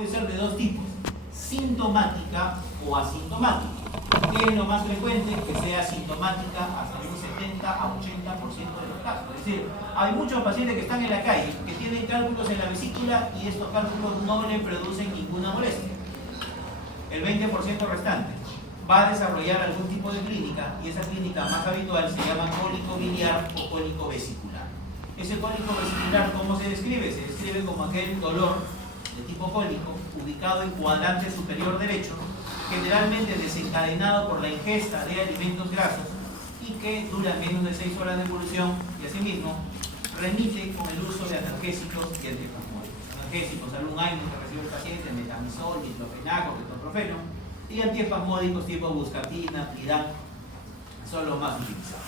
puede ser de dos tipos, sintomática o asintomática. ¿Qué es lo más frecuente? Que sea sintomática hasta un 70 a 80% de los casos. Es decir, hay muchos pacientes que están en la calle, que tienen cálculos en la vesícula y estos cálculos no le producen ninguna molestia. El 20% restante va a desarrollar algún tipo de clínica, y esa clínica más habitual se llama cólico biliar o cólico vesicular. Ese cólico vesicular, ¿cómo se describe? Se describe como aquel dolor de tipo cólico ubicado en cuadrante superior derecho, generalmente desencadenado por la ingesta de alimentos grasos y que dura menos de 6 horas de evolución, y asimismo remite con el uso de analgésicos y antiespasmódicos. Analgésicos, algún que recibe el paciente, metamizol, diclofenaco, ketoprofeno, y antiespasmódicos tipo buscapina, Plidan, son los más utilizados.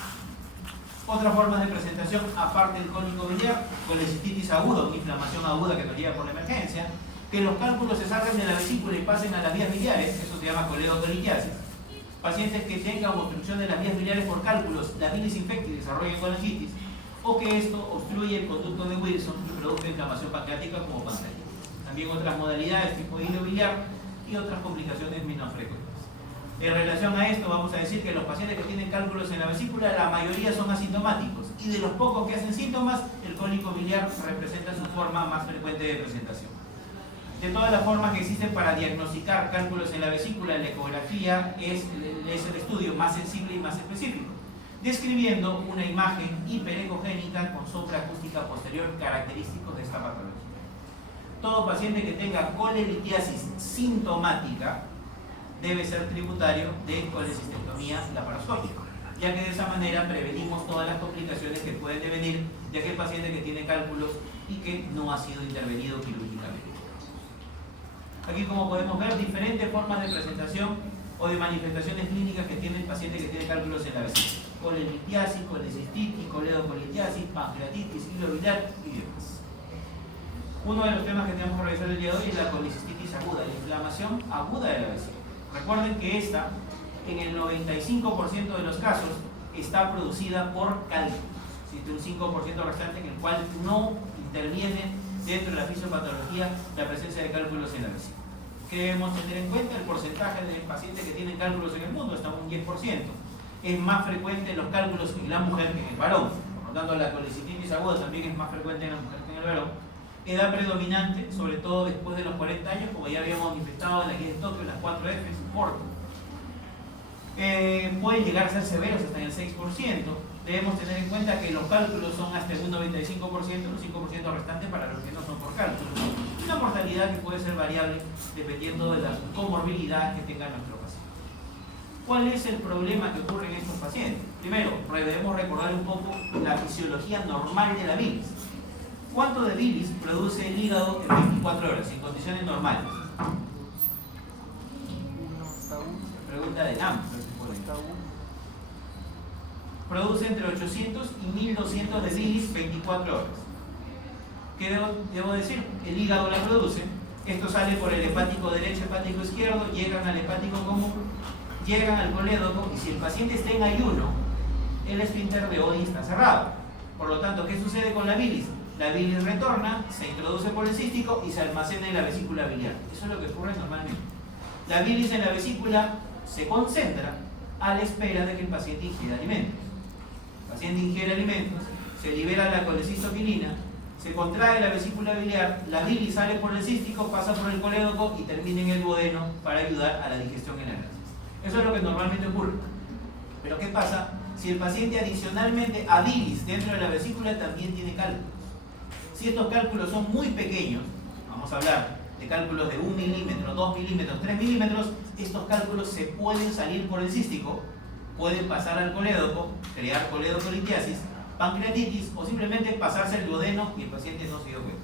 Otras formas de presentación, aparte del cólico biliar, colecistitis aguda, una inflamación aguda que nos llega por la emergencia, que los cálculos se salgan de la vesícula y pasen a las vías biliares, eso se llama coledocolitiasis. Pacientes que tengan obstrucción de las vías biliares por cálculos, la bilis infecta y desarrollen colecitis, o que esto obstruye el conducto de Wilson y produzca inflamación pancreática como pancreatitis. También otras modalidades tipo hilo biliar y otras complicaciones menos frecuentes. En relación a esto, vamos a decir que los pacientes que tienen cálculos en la vesícula, la mayoría son asintomáticos, y de los pocos que hacen síntomas, el cólico biliar representa su forma más frecuente de presentación. De todas las formas que existen para diagnosticar cálculos en la vesícula, la ecografía es el estudio más sensible y más específico, describiendo una imagen hiperecogénica con soplo acústica posterior característicos de esta patología. Todo paciente que tenga colelitiasis sintomática debe ser tributario de colecistectomía laparoscópica, ya que de esa manera prevenimos todas las complicaciones que pueden devenir de aquel paciente que tiene cálculos y que no ha sido intervenido quirúrgicamente. Aquí, como podemos ver, diferentes formas de presentación o de manifestaciones clínicas que tiene el paciente que tiene cálculos en la vesícula: colelitiasis, colecistitis, coledocolitiasis, pancreatitis, hilo biliar y demás. Uno de los temas que tenemos que revisar el día de hoy es la colecistitis aguda, la inflamación aguda de la vesícula. Recuerden que esta, en el 95% de los casos, está producida por cálculos. Existe un 5% restante en el cual no interviene dentro de la fisiopatología la presencia de cálculos en la vesícula. ¿Qué debemos tener en cuenta? El porcentaje de pacientes que tienen cálculos en el mundo está en un 10%. Es más frecuente los cálculos en la mujer que en el varón. Por lo tanto, la colecistitis aguda también es más frecuente en la mujer que en el varón. Edad predominante, sobre todo después de los 40 años, como ya habíamos manifestado en la guía de Tokio, las 4 Fs, corto. Pueden llegar a ser severos hasta en el 6%. Debemos tener en cuenta que los cálculos son hasta un 95%, los 5% restantes para los que no son por cálculos. Una mortalidad que puede ser variable dependiendo de la comorbilidad que tenga nuestro paciente. ¿Cuál es el problema que ocurre en estos pacientes? Primero, debemos recordar un poco la fisiología normal de la bilis. ¿Cuánto de bilis produce el hígado en 24 horas, en condiciones normales? Pregunta de NAM. Produce entre 800 y 1200 de bilis 24 horas. ¿Qué debo decir? El hígado la produce. Esto sale por el hepático derecho, hepático izquierdo, llegan al hepático común, llegan al colédoco, y si el paciente está en ayuno, el esfínter de Oddi está cerrado. Por lo tanto, ¿qué sucede con la bilis? La bilis retorna, se introduce por el cístico y se almacena en la vesícula biliar. Eso es lo que ocurre normalmente. La bilis en la vesícula se concentra a la espera de que el paciente ingiera alimentos. El paciente ingiere alimentos, se libera la colecistopilina, se contrae la vesícula biliar, la bilis sale por el cístico, pasa por el colédoco y termina en el duodeno para ayudar a la digestión en la herencia. Eso es lo que normalmente ocurre. Pero ¿qué pasa si el paciente adicionalmente a bilis dentro de la vesícula también tiene cálculos? Si estos cálculos son muy pequeños, vamos a hablar de cálculos de 1 milímetro, 2 milímetros, 3 milímetros, estos cálculos se pueden salir por el cístico, pueden pasar al colédoco, crear coledocolitiasis, pancreatitis o simplemente pasarse el duodeno y el paciente no se dio cuenta.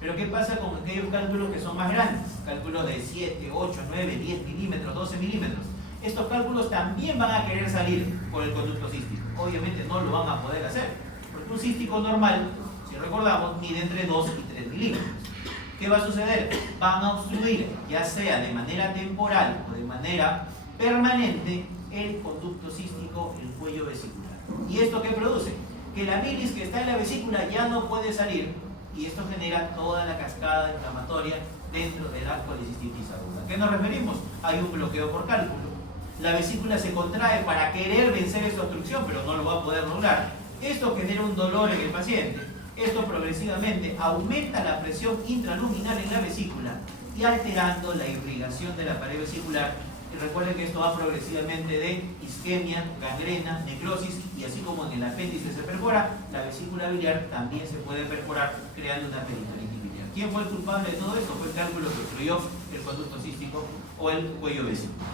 Pero ¿qué pasa con aquellos cálculos que son más grandes? Cálculos de 7, 8, 9, 10 milímetros, 12 milímetros. Estos cálculos también van a querer salir por el conducto cístico. Obviamente no lo van a poder hacer, porque un cístico normal, si recordamos, mide entre 2 y 3 milímetros. ¿Qué va a suceder? Van a obstruir, ya sea de manera temporal o de manera permanente, el conducto cístico, el cuello vesicular. ¿Y esto qué produce? Que la bilis que está en la vesícula ya no puede salir, y esto genera toda la cascada inflamatoria dentro de la colecistitis aguda. ¿A qué nos referimos? Hay un bloqueo por cálculo. La vesícula se contrae para querer vencer esta obstrucción, pero no lo va a poder lograr. Esto genera un dolor en el paciente. Esto progresivamente aumenta la presión intraluminal en la vesícula y alterando la irrigación de la pared vesicular. Y recuerden que esto va progresivamente de isquemia, gangrena, necrosis, y así como en el apéndice se perfora, la vesícula biliar también se puede perforar creando una peritonitis biliar. ¿Quién fue el culpable de todo esto? Fue el cálculo que obstruyó el conducto cístico o el cuello vesículo.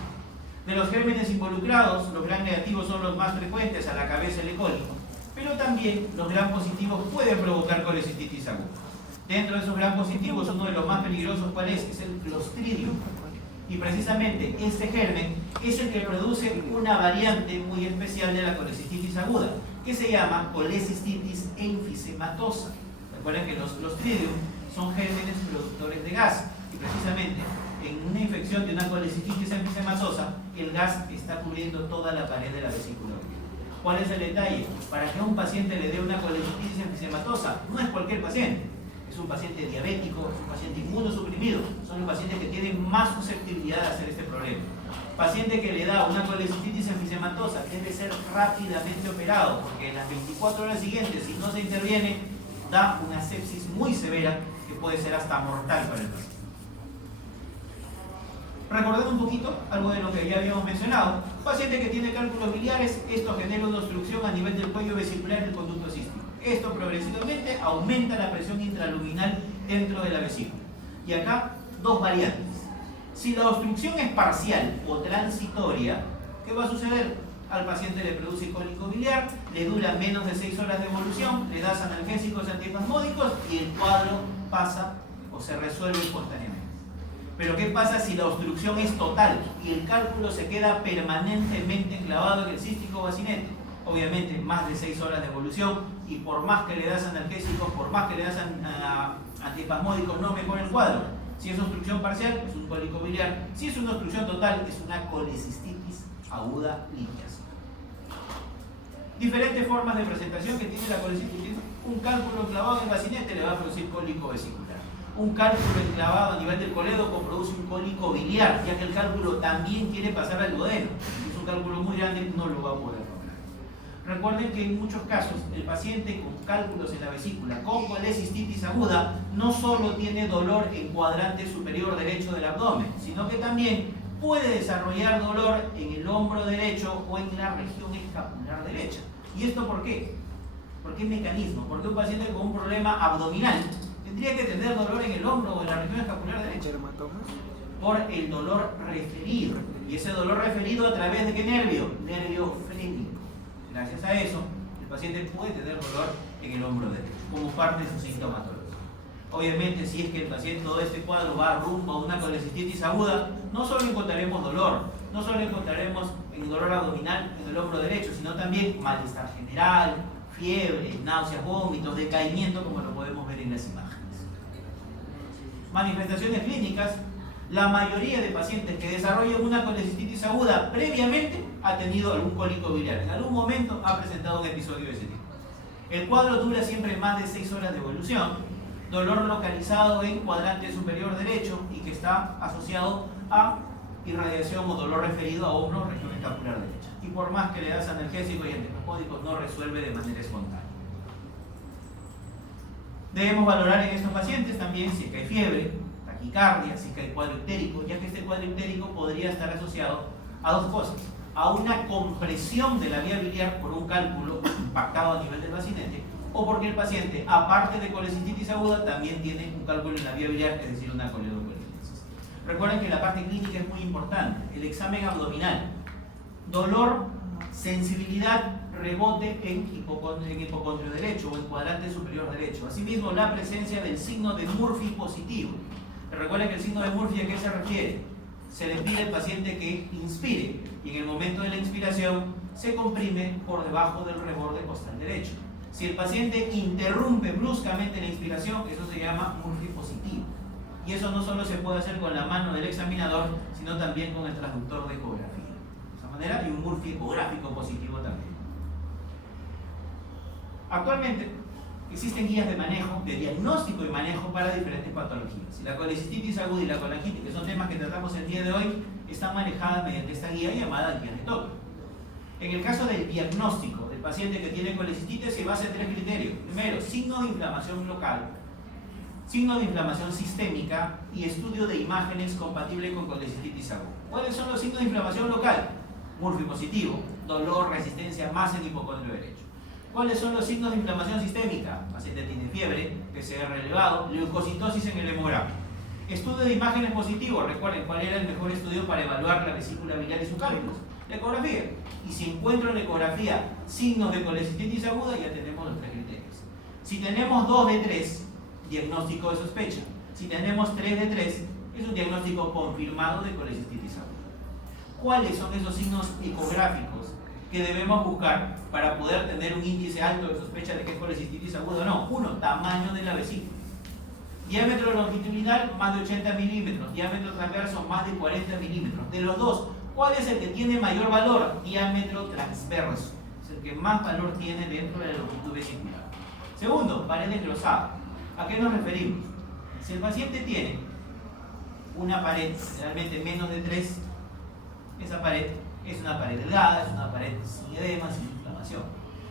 De los gérmenes involucrados, los gram negativos son los más frecuentes, a la cabeza el E. coli, pero también los gram positivos pueden provocar colecistitis aguda. Dentro de esos gram positivos, uno de los más peligrosos, ¿cuál es? Es el Clostridium. Y precisamente este germen es el que produce una variante muy especial de la colecistitis aguda, que se llama colecistitis enfisematosa. Recuerden que los Clostridium son gérmenes productores de gas, y precisamente en una infección de una colecistitis enfisematosa, el gas está cubriendo toda la pared de la vesícula. ¿Cuál es el detalle? Para que a un paciente le dé una colecistitis enfisematosa, no es cualquier paciente. Es un paciente diabético, es un paciente inmunosuprimido, son los pacientes que tienen más susceptibilidad a hacer este problema. Paciente que le da una colecistitis enfisematosa debe ser rápidamente operado, porque en las 24 horas siguientes, si no se interviene, da una sepsis muy severa que puede ser hasta mortal para el paciente. Recordando un poquito algo de lo que ya habíamos mencionado, paciente que tiene cálculos biliares, esto genera una obstrucción a nivel del cuello vesicular del conducto cístico. Esto progresivamente aumenta la presión intraluminal dentro de la vesícula. Y acá, dos variantes. Si la obstrucción es parcial o transitoria, ¿qué va a suceder? Al paciente le produce cólico biliar, le dura menos de 6 horas de evolución, le das analgésicos antiespasmódicos y el cuadro pasa o se resuelve espontáneamente. Pero ¿qué pasa si la obstrucción es total y el cálculo se queda permanentemente enclavado en el cístico bacinete? Obviamente más de 6 horas de evolución, y por más que le das analgésicos, por más que le das antiespasmódicos, no mejora el cuadro. Si es obstrucción parcial, es un cólico biliar. Si es una obstrucción total, es una colecistitis aguda liquiasa. Diferentes formas de presentación que tiene la colecistitis. Un cálculo enclavado en el bacinete le va a producir cólico vesicular. Un cálculo enclavado a nivel del colédoco produce un cólico biliar, ya que el cálculo también quiere pasar al duodeno. Si es un cálculo muy grande, no lo va a poder lograr. Recuerden que en muchos casos el paciente con cálculos en la vesícula con colecistitis aguda no solo tiene dolor en cuadrante superior derecho del abdomen, sino que también puede desarrollar dolor en el hombro derecho o en la región escapular derecha. ¿Y esto por qué? ¿Por qué mecanismo? Porque un paciente con un problema abdominal tendría que tener dolor en el hombro o en la región escapular derecha. Por el dolor referido. Y ese dolor referido a través de qué nervio? Nervio frénico. Gracias a eso, el paciente puede tener dolor en el hombro derecho, como parte de su sintomatología. Obviamente, si es que el paciente, todo este cuadro va rumbo a una colecistitis aguda, no solo encontraremos dolor, no solo encontraremos el dolor abdominal en el hombro derecho, sino también malestar general, fiebre, náuseas, vómitos, decaimiento, como lo podemos ver en las imágenes. Manifestaciones clínicas. La mayoría de pacientes que desarrollan una colecistitis aguda previamente ha tenido algún cólico biliar. En algún momento ha presentado un episodio de ese tipo. El cuadro dura siempre más de 6 horas de evolución. Dolor localizado en cuadrante superior derecho y que está asociado a irradiación o dolor referido a hombro, región escapular derecha. Y por más que le das analgésicos y antiespasmódicos, no resuelve de manera espontánea. Debemos valorar en estos pacientes también si es que hay fiebre, taquicardia, si es que hay cuadro ictérico, ya que este cuadro ictérico podría estar asociado a dos cosas: a una compresión de la vía biliar por un cálculo impactado a nivel del bacinete, o porque el paciente, aparte de colecistitis aguda, también tiene un cálculo en la vía biliar, es decir, una coledocolititis. Recuerden que la parte clínica es muy importante. El examen abdominal, dolor, sensibilidad, rebote en hipocondrio derecho o en cuadrante superior derecho. Asimismo, la presencia del signo de Murphy positivo. Recuerden que el signo de Murphy, ¿a qué se refiere? Se le pide al paciente que inspire y en el momento de la inspiración se comprime por debajo del reborde costal derecho. Si el paciente interrumpe bruscamente la inspiración, eso se llama Murphy positivo. Y eso no solo se puede hacer con la mano del examinador, sino también con el transductor de ecografía. De esa manera hay un Murphy ecográfico positivo también. Actualmente, Existen guías de manejo, de diagnóstico y manejo para diferentes patologías. Y la colecistitis aguda y la colangitis, que son temas que tratamos el día de hoy, están manejadas mediante esta guía llamada guía de toque. En el caso del diagnóstico del paciente que tiene colecistitis se basa en 3 criterios. Primero, signo de inflamación local, signo de inflamación sistémica y estudio de imágenes compatible con colecistitis aguda. ¿Cuáles son los signos de inflamación local? Murphy positivo, dolor, resistencia, masa en hipocondrio derecho. ¿Cuáles son los signos de inflamación sistémica? Paciente tiene fiebre, PCR elevado, leucocitosis en el hemograma. Estudio de imágenes positivo, recuerden cuál era el mejor estudio para evaluar la vesícula biliar y sus cálculos. La ecografía. Y si encuentro en la ecografía signos de colecistitis aguda, ya tenemos los 3 criterios. Si tenemos 2 de 3, diagnóstico de sospecha. Si tenemos 3 de 3, es un diagnóstico confirmado de colecistitis aguda. ¿Cuáles son esos signos ecográficos que debemos buscar para poder tener un índice alto de sospecha de que es colecistitis aguda o no? 1, tamaño de la vesícula. Diámetro longitudinal, más de 80 milímetros. Diámetro transverso, más de 40 milímetros. De los dos, ¿cuál es el que tiene mayor valor? Diámetro transverso. Es el que más valor tiene dentro de la longitud vesicular. Segundo, pared engrosada. ¿A qué nos referimos? Si el paciente tiene una pared, generalmente menos de 3, esa pared es una pared delgada, es una pared sin edema, sin inflamación.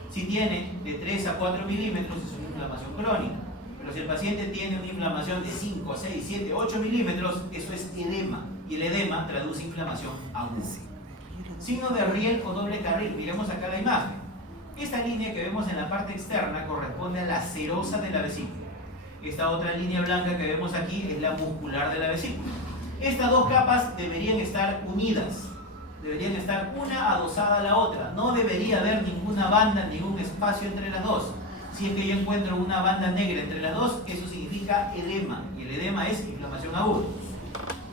Si tiene de 3 a 4 milímetros, es una inflamación crónica. Pero si el paciente tiene una inflamación de 5, 6, 7, 8 milímetros, eso es edema. Y el edema traduce inflamación aguda. Signo de riel o doble carril. Miremos acá la imagen. Esta línea que vemos en la parte externa corresponde a la serosa de la vesícula. Esta otra línea blanca que vemos aquí es la muscular de la vesícula. Estas dos capas deberían estar unidas. Deberían estar una adosada a la otra. No debería haber ninguna banda, ningún espacio entre las dos. Si es que yo encuentro una banda negra entre las dos, eso significa edema. Y el edema es inflamación aguda.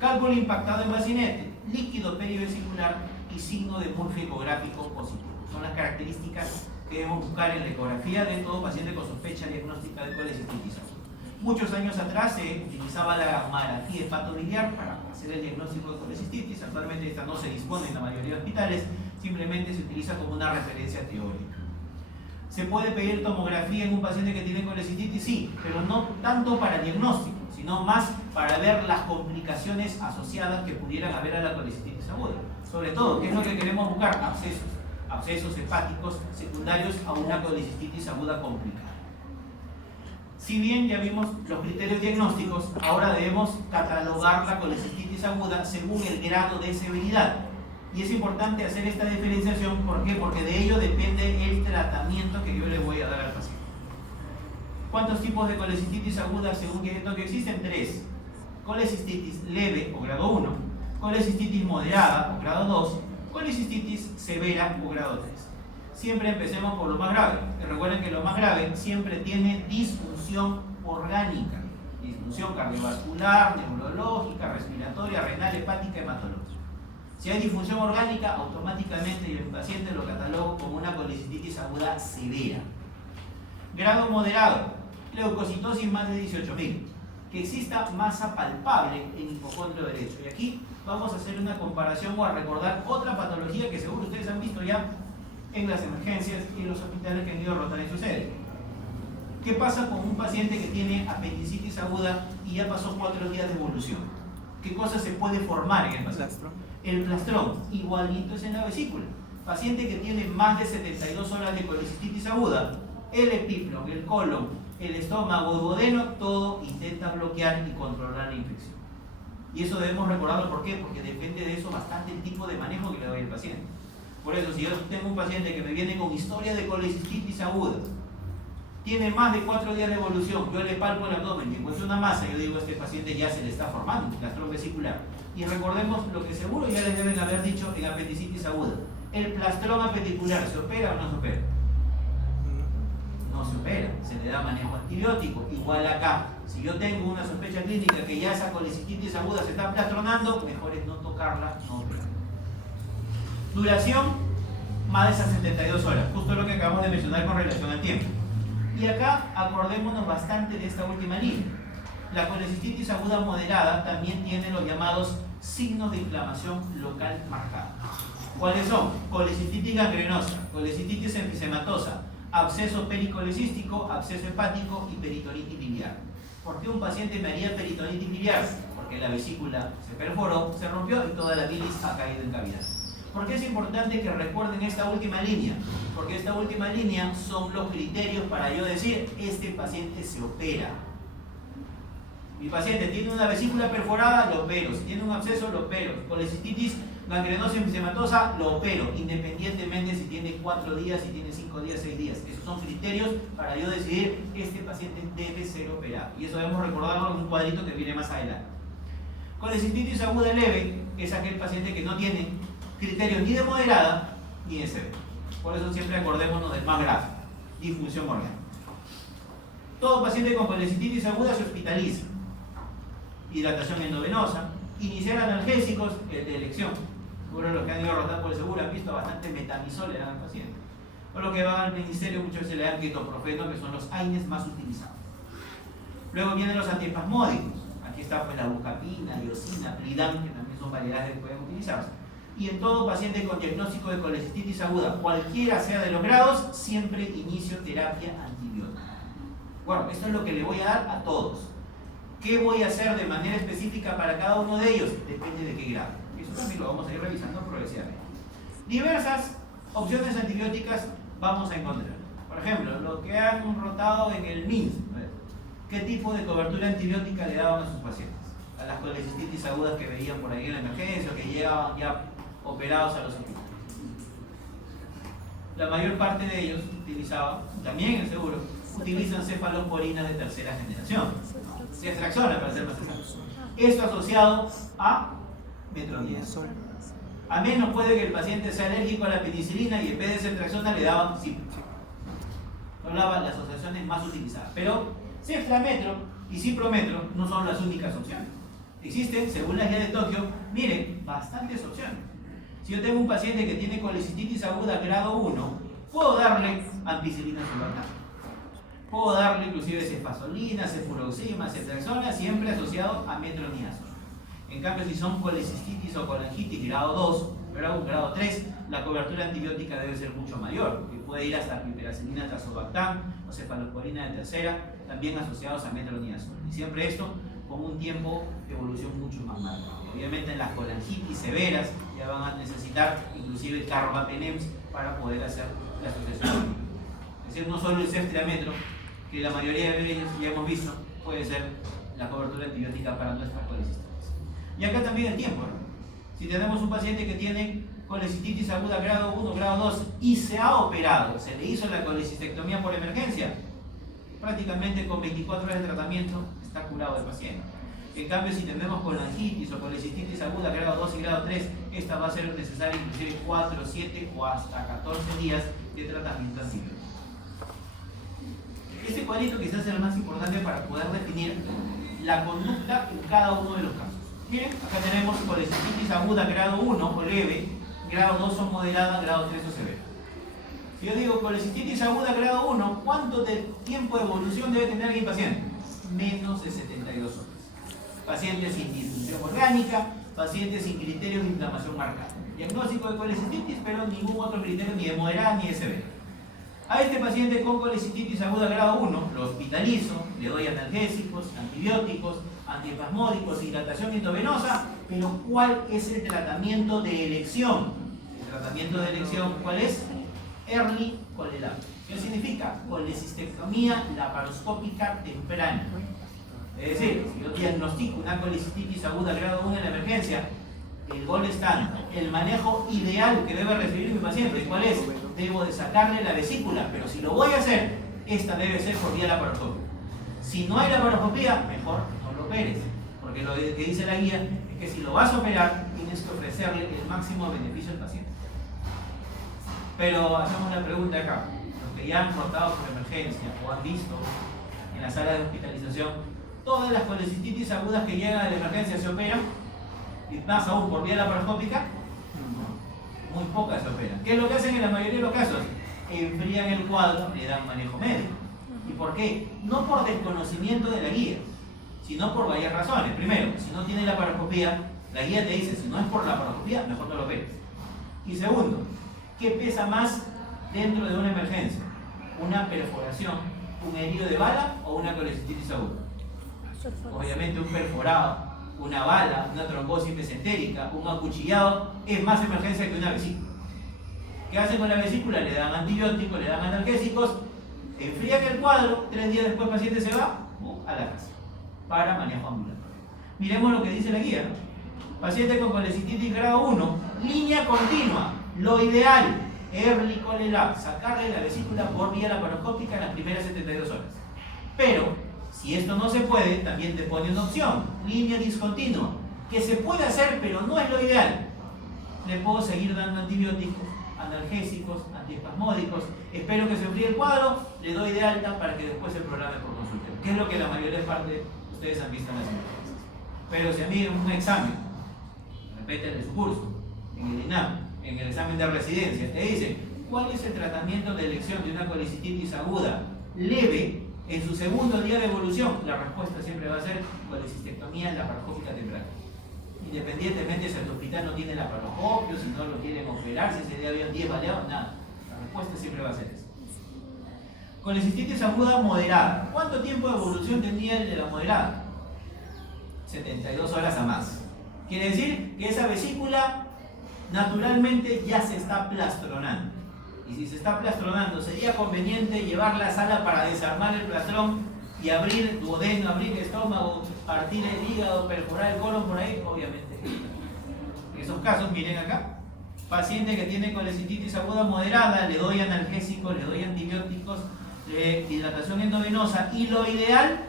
Cálculo impactado en bacinete, líquido perivesicular y signo de Murphy ecográfico positivo. Son las características que debemos buscar en la ecografía de todo paciente con sospecha diagnóstica de colecistitis aguda. Muchos años atrás se utilizaba la gamografía hepatobiliar para hacer el diagnóstico de colecistitis. Actualmente esta no se dispone en la mayoría de hospitales, simplemente se utiliza como una referencia teórica. ¿Se puede pedir tomografía en un paciente que tiene colecistitis? Sí, pero no tanto para el diagnóstico, sino más para ver las complicaciones asociadas que pudieran haber a la colecistitis aguda. Sobre todo, ¿qué es lo que queremos buscar? Abscesos hepáticos secundarios a una colecistitis aguda complicada. Si bien ya vimos los criterios diagnósticos, ahora debemos catalogar la colecistitis aguda según el grado de severidad. Y es importante hacer esta diferenciación, ¿por qué? Porque de ello depende el tratamiento que yo le voy a dar al paciente. ¿Cuántos tipos de colecistitis aguda según que existen? 3. Colecistitis leve o grado 1, colecistitis moderada o grado 2, colecistitis severa o grado 3. Siempre empecemos por lo más grave. Recuerden que lo más grave siempre tiene disfunción orgánica. Disfunción cardiovascular, neurológica, respiratoria, renal, hepática, hematológica. Si hay disfunción orgánica, automáticamente el paciente lo catalogo como una colecistitis aguda severa. Grado moderado, leucocitosis más de 18.000. Que exista masa palpable en hipocondrio derecho. Y aquí vamos a hacer una comparación o a recordar otra patología que seguro ustedes han visto ya en las emergencias y en los hospitales que han ido a rotar en su sede. ¿Qué pasa con un paciente que tiene apendicitis aguda y ya pasó 4 días de evolución? ¿Qué cosa se puede formar en el paciente? El plastrón, igualito es en la vesícula. Paciente que tiene más de 72 horas de colecistitis aguda, el epíflomo, el colon, el estómago, el duodeno, todo intenta bloquear y controlar la infección. Y eso debemos recordarlo, ¿por qué? Porque depende de eso bastante el tipo de manejo que le doy al paciente. Por eso, si yo tengo un paciente que me viene con historia de colecistitis aguda, tiene más de 4 días de evolución, yo le palpo el abdomen y encuentro una masa, yo digo, este paciente ya se le está formando un plastrón vesicular. Y recordemos lo que seguro ya les deben haber dicho en apendicitis aguda. ¿El plastrón appendicular se opera o no se opera? No se opera, se le da manejo antibiótico. Igual acá, si yo tengo una sospecha clínica que ya esa colecistitis aguda se está plastronando, mejor es no tocarla, no operar. Duración, más de esas 72 horas, justo lo que acabamos de mencionar con relación al tiempo. Y acá acordémonos bastante de esta última línea. La colecistitis aguda moderada también tiene los llamados signos de inflamación local marcada. ¿Cuáles son? Colecistitis gangrenosa, colecistitis enfisematosa, absceso pericolecístico, absceso hepático y peritonitis biliar. ¿Por qué un paciente me haría peritonitis biliar? Porque la vesícula se perforó, se rompió y toda la bilis ha caído en cavidad. ¿Por qué es importante que recuerden esta última línea? Porque esta última línea son los criterios para yo decir, este paciente se opera. Mi paciente tiene una vesícula perforada, lo opero. Si tiene un absceso, lo opero. Colecistitis gangrenosa enfisемatosa, lo opero. Independientemente si tiene 4 días, si tiene 5 días, 6 días. Esos son criterios para yo decidir, este paciente debe ser operado. Y eso debemos recordarlo en un cuadrito que viene más adelante. Colecistitis aguda leve es aquel paciente que no tiene criterios ni de moderada ni de severa. Por eso siempre acordémonos del más grave, disfunción orgánica. Todo paciente con colecistitis aguda se hospitaliza. Hidratación endovenosa, iniciar analgésicos, el de elección. Seguro los que han ido a rotar por el seguro han visto bastante metamizol le dan al paciente. Por lo que van al ministerio muchas veces le dan ketoprofeno, que son los AINES más utilizados. Luego vienen los antiespasmódicos. Aquí está pues la bucapina, diosina, Pridam, que también son variedades que pueden utilizarse. Y en todo paciente con diagnóstico de colecistitis aguda, cualquiera sea de los grados, siempre inicio terapia antibiótica. Bueno, esto es lo que le voy a dar a todos. ¿Qué voy a hacer de manera específica para cada uno de ellos? Depende de qué grado. Eso también lo vamos a ir revisando progresivamente. Diversas opciones antibióticas vamos a encontrar. Por ejemplo, lo que han rotado en el MINS. ¿Qué tipo de cobertura antibiótica le daban a sus pacientes? A las colecistitis agudas que veían por ahí en la emergencia o que llegaban ya operados a los hospitales. La mayor parte de ellos utilizaban, también en el seguro, utilizan cefalosporinas de tercera generación. Ceftriaxona, para ser más exactos. Esto asociado a metronidazol. A menos puede que el paciente sea alérgico a la penicilina y en vez de ceftriaxona le daban cipro. Hablaba de las asociaciones más utilizadas. Pero ceftrametro y ciprometro no son las únicas opciones. Existen, según la guía de Tokio, miren, bastantes opciones. Si yo tengo un paciente que tiene colecistitis aguda grado 1, puedo darle ampicilina subartana. Puedo darle inclusive cefazolina, cefuroxima, ceftriaxona, siempre asociado a metronidazol. En cambio, si son colecistitis o colangitis grado 2, grado 3, la cobertura antibiótica debe ser mucho mayor, que puede ir hasta piperacilina tazobactam o cefalosporina de tercera, también asociados a metronidazol. Y siempre esto con un tiempo de evolución mucho más largo. Obviamente en las colangitis severas ya van a necesitar inclusive carbapenems para poder hacer la asociación. Es decir, no solo el ceftriametro, que la mayoría de ellos ya hemos visto, puede ser la cobertura antibiótica para nuestras colecistitis. Y acá también el tiempo, ¿no? Si tenemos un paciente que tiene colecistitis aguda grado 1, grado 2 y se ha operado, se le hizo la colecistectomía por emergencia, prácticamente con 24 horas de tratamiento está curado el paciente. En cambio, si tenemos colangitis o colecistitis aguda grado 2 y grado 3, esta va a ser necesaria inclusive 4, 7 o hasta 14 días de tratamiento antibiótico. Este cuadrito quizás es el más importante para poder definir la conducta en cada uno de los casos. Miren, acá tenemos colecistitis aguda grado 1 o leve, grado 2 o moderada, grado 3 o severa. Si yo digo colecistitis aguda grado 1, ¿cuánto de tiempo de evolución debe tener mi paciente? Menos de 72 horas. Paciente sin disfunción orgánica, paciente sin criterios de inflamación marcada. Diagnóstico de colecistitis, pero ningún otro criterio ni de moderada ni de severa. A este paciente con colecistitis aguda grado 1 lo hospitalizo, le doy analgésicos, antibióticos, antiespasmódicos, hidratación endovenosa, pero ¿cuál es el tratamiento de elección? El tratamiento de elección, ¿cuál es? Early colelam. ¿Qué significa? Colecistectomía laparoscópica temprana. Es decir, si yo diagnostico una colecistitis aguda grado 1 en la emergencia, el gold standard, el manejo ideal que debe recibir mi paciente, ¿cuál es? Debo de sacarle la vesícula, pero si lo voy a hacer, esta debe ser por vía laparoscópica. Si no hay laparoscopía, mejor no lo operes, porque lo que dice la guía es que si lo vas a operar, tienes que ofrecerle el máximo beneficio al paciente. Pero hacemos la pregunta acá, los que ya han cortado por emergencia o han visto en la sala de hospitalización, todas las colecistitis agudas que llegan a la emergencia se operan, y más aún por vía laparoscópica, muy pocas se operan. ¿Qué es lo que hacen en la mayoría de los casos? Enfrían el cuadro, le dan manejo médico. ¿Y por qué? No por desconocimiento de la guía, sino por varias razones. Primero, si no tiene laparoscopía, la guía te dice, si no es por laparoscopía, mejor no lo operes. Y segundo, ¿qué pesa más dentro de una emergencia? una perforación, un herido de bala o una colecistitis aguda? Obviamente un perforado, una bala, una trombosis mesentérica, un acuchillado es más emergencia que una vesícula. ¿Qué hacen con la vesícula? Le dan antibióticos, le dan analgésicos, enfrían el cuadro, 3 días después el paciente se va a la casa para manejo ambulatorio. Miremos lo que dice la guía, ¿no? Paciente con colecistitis grado 1, línea continua, lo ideal, Ehrlich-Colelat, sacarle la vesícula por vía laparoscópica en las primeras 72 horas. Pero, si esto no se puede, también te pone una opción, línea discontinua, que se puede hacer, pero no es lo ideal. Le puedo seguir dando antibióticos, analgésicos, antiespasmódicos, espero que se enfríe el cuadro, le doy de alta para que después se programe por consulta, que es lo que la mayoría de parte de ustedes han visto en las emergencias. Pero si a mí en un examen, repete el curso, en el INAM, en el examen de residencia, te dicen cuál es el tratamiento de elección de una colecistitis aguda leve en su segundo día de evolución, la respuesta siempre va a ser colecistectomía laparoscópica temprana. Independientemente si el hospital no tiene laparoscopio, si no lo quieren operar, si ese día habían 10 baleados, nada. La respuesta siempre va a ser esa. Colecistitis aguda moderada. ¿Cuánto tiempo de evolución tenía el de la moderada? 72 horas a más. Quiere decir que esa vesícula naturalmente ya se está plastronando. Y si se está plastronando, sería conveniente llevar la sala para desarmar el plastrón y abrir el duodeno, abrir el estómago, partir el hígado, perforar el colon por ahí, obviamente. En esos casos, miren acá, paciente que tiene colecistitis aguda moderada, le doy analgésicos, le doy antibióticos, hidratación endovenosa y lo ideal,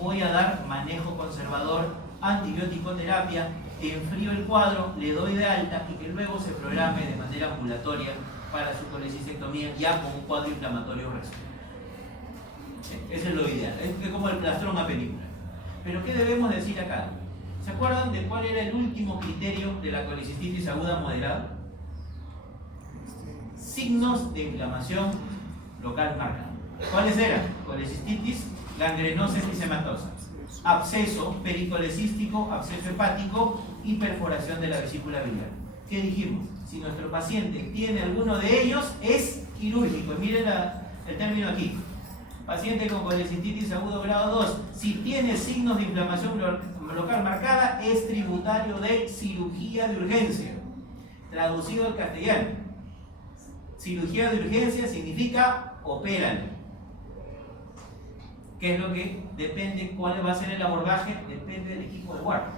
voy a dar manejo conservador, antibiótico terapia, enfrío el cuadro, le doy de alta y que luego se programe de manera ambulatoria para su colecistectomía ya con un cuadro inflamatorio resuelto. Eso es lo ideal, es como el plastrón a película. Pero ¿qué debemos decir acá? ¿Se acuerdan de cuál era el último criterio de la colecistitis aguda moderada? Signos de inflamación local marcada. ¿Cuáles eran? Colecistitis gangrenosa episematosa, absceso pericolecístico, absceso hepático y perforación de la vesícula biliar. ¿Qué dijimos? Si nuestro paciente tiene alguno de ellos, es quirúrgico. Miren el término aquí. Paciente con colecistitis agudo grado 2, si tiene signos de inflamación local marcada, es tributario de cirugía de urgencia. Traducido al castellano, cirugía de urgencia significa opéralo. ¿Qué es lo que depende cuál va a ser el abordaje? Depende del equipo de guardia.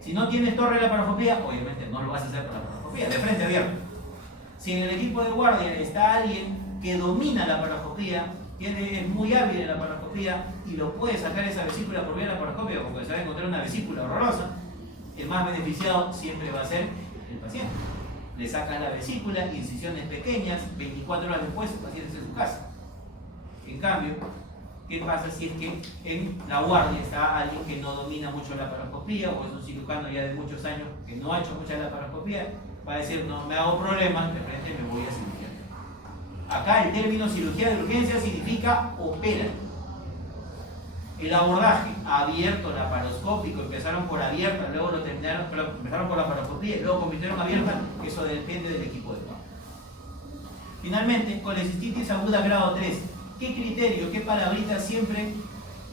Si no tienes torre de laparoscopía, obviamente no lo vas a hacer con la laparoscopía, de frente abierto. Si en el equipo de guardia está alguien que domina la laparoscopía, es muy hábil en la laparoscopía y lo puede sacar esa vesícula por vía laparoscópica porque se va a encontrar una vesícula horrorosa, el más beneficiado siempre va a ser el paciente. Le sacan la vesícula, incisiones pequeñas, 24 horas después el paciente está en su casa. En cambio, ¿qué pasa si es que en la guardia está alguien que no domina mucho la laparoscopía o es un cirujano ya de muchos años que no ha hecho mucha laparoscopía? Va a decir, no me hago problemas, de frente me voy a cirugía. Acá el término cirugía de urgencia significa opera. El abordaje abierto, laparoscópico, empezaron por abierta, luego lo terminaron, pero empezaron por laparoscopía y luego convirtieron abierta, eso depende del equipo de guardia. Finalmente, colecistitis aguda grado 3. ¿Qué criterio, qué palabrita siempre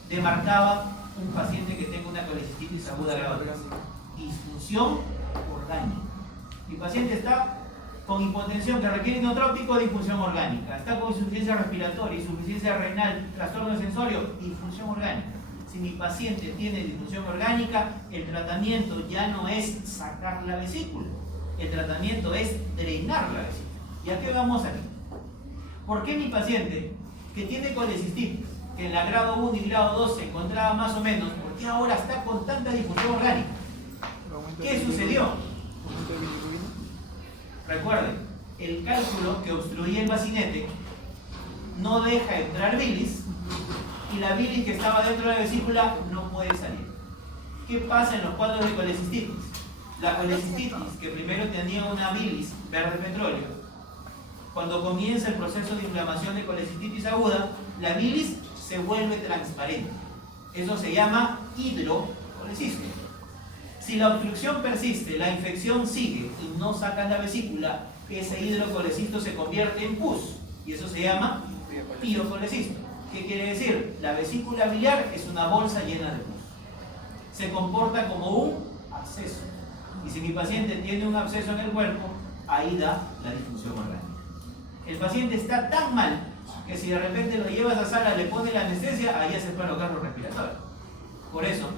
demarcaba un paciente que tenga una colecistitis aguda grado 3? Disfunción orgánica. Mi paciente está con hipotensión que requiere inotrópico, disfunción orgánica. Está con insuficiencia respiratoria, insuficiencia renal, trastorno sensorio, disfunción orgánica. Si mi paciente tiene disfunción orgánica, el tratamiento ya no es sacar la vesícula. El tratamiento es drenar la vesícula. ¿Y a qué vamos aquí? ¿Por qué mi paciente que tiene colecistitis, que en la grado 1 y grado 2 se encontraba más o menos, por qué ahora está con tanta disfunción orgánica? ¿Qué sucedió? Recuerden, el cálculo que obstruía el bacinete no deja entrar bilis y la bilis que estaba dentro de la vesícula no puede salir. ¿Qué pasa en los cuadros de colecistitis? La colecistitis, que primero tenía una bilis verde petróleo, cuando comienza el proceso de inflamación de colecistitis aguda, la bilis se vuelve transparente. Eso se llama hidrocolecisto. Si la obstrucción persiste, la infección sigue y no sacas la vesícula, ese hidrocolecisto se convierte en pus y eso se llama Piocolecisto. ¿Qué quiere decir? La vesícula biliar es una bolsa llena de pus. Se comporta como un absceso. Y si mi paciente tiene un absceso en el cuerpo, ahí da la disfunción orgánica. El paciente está tan mal que si de repente lo llevas a sala, le pone la anestesia, ahí hace paro cardiorrespiratorio. Por eso,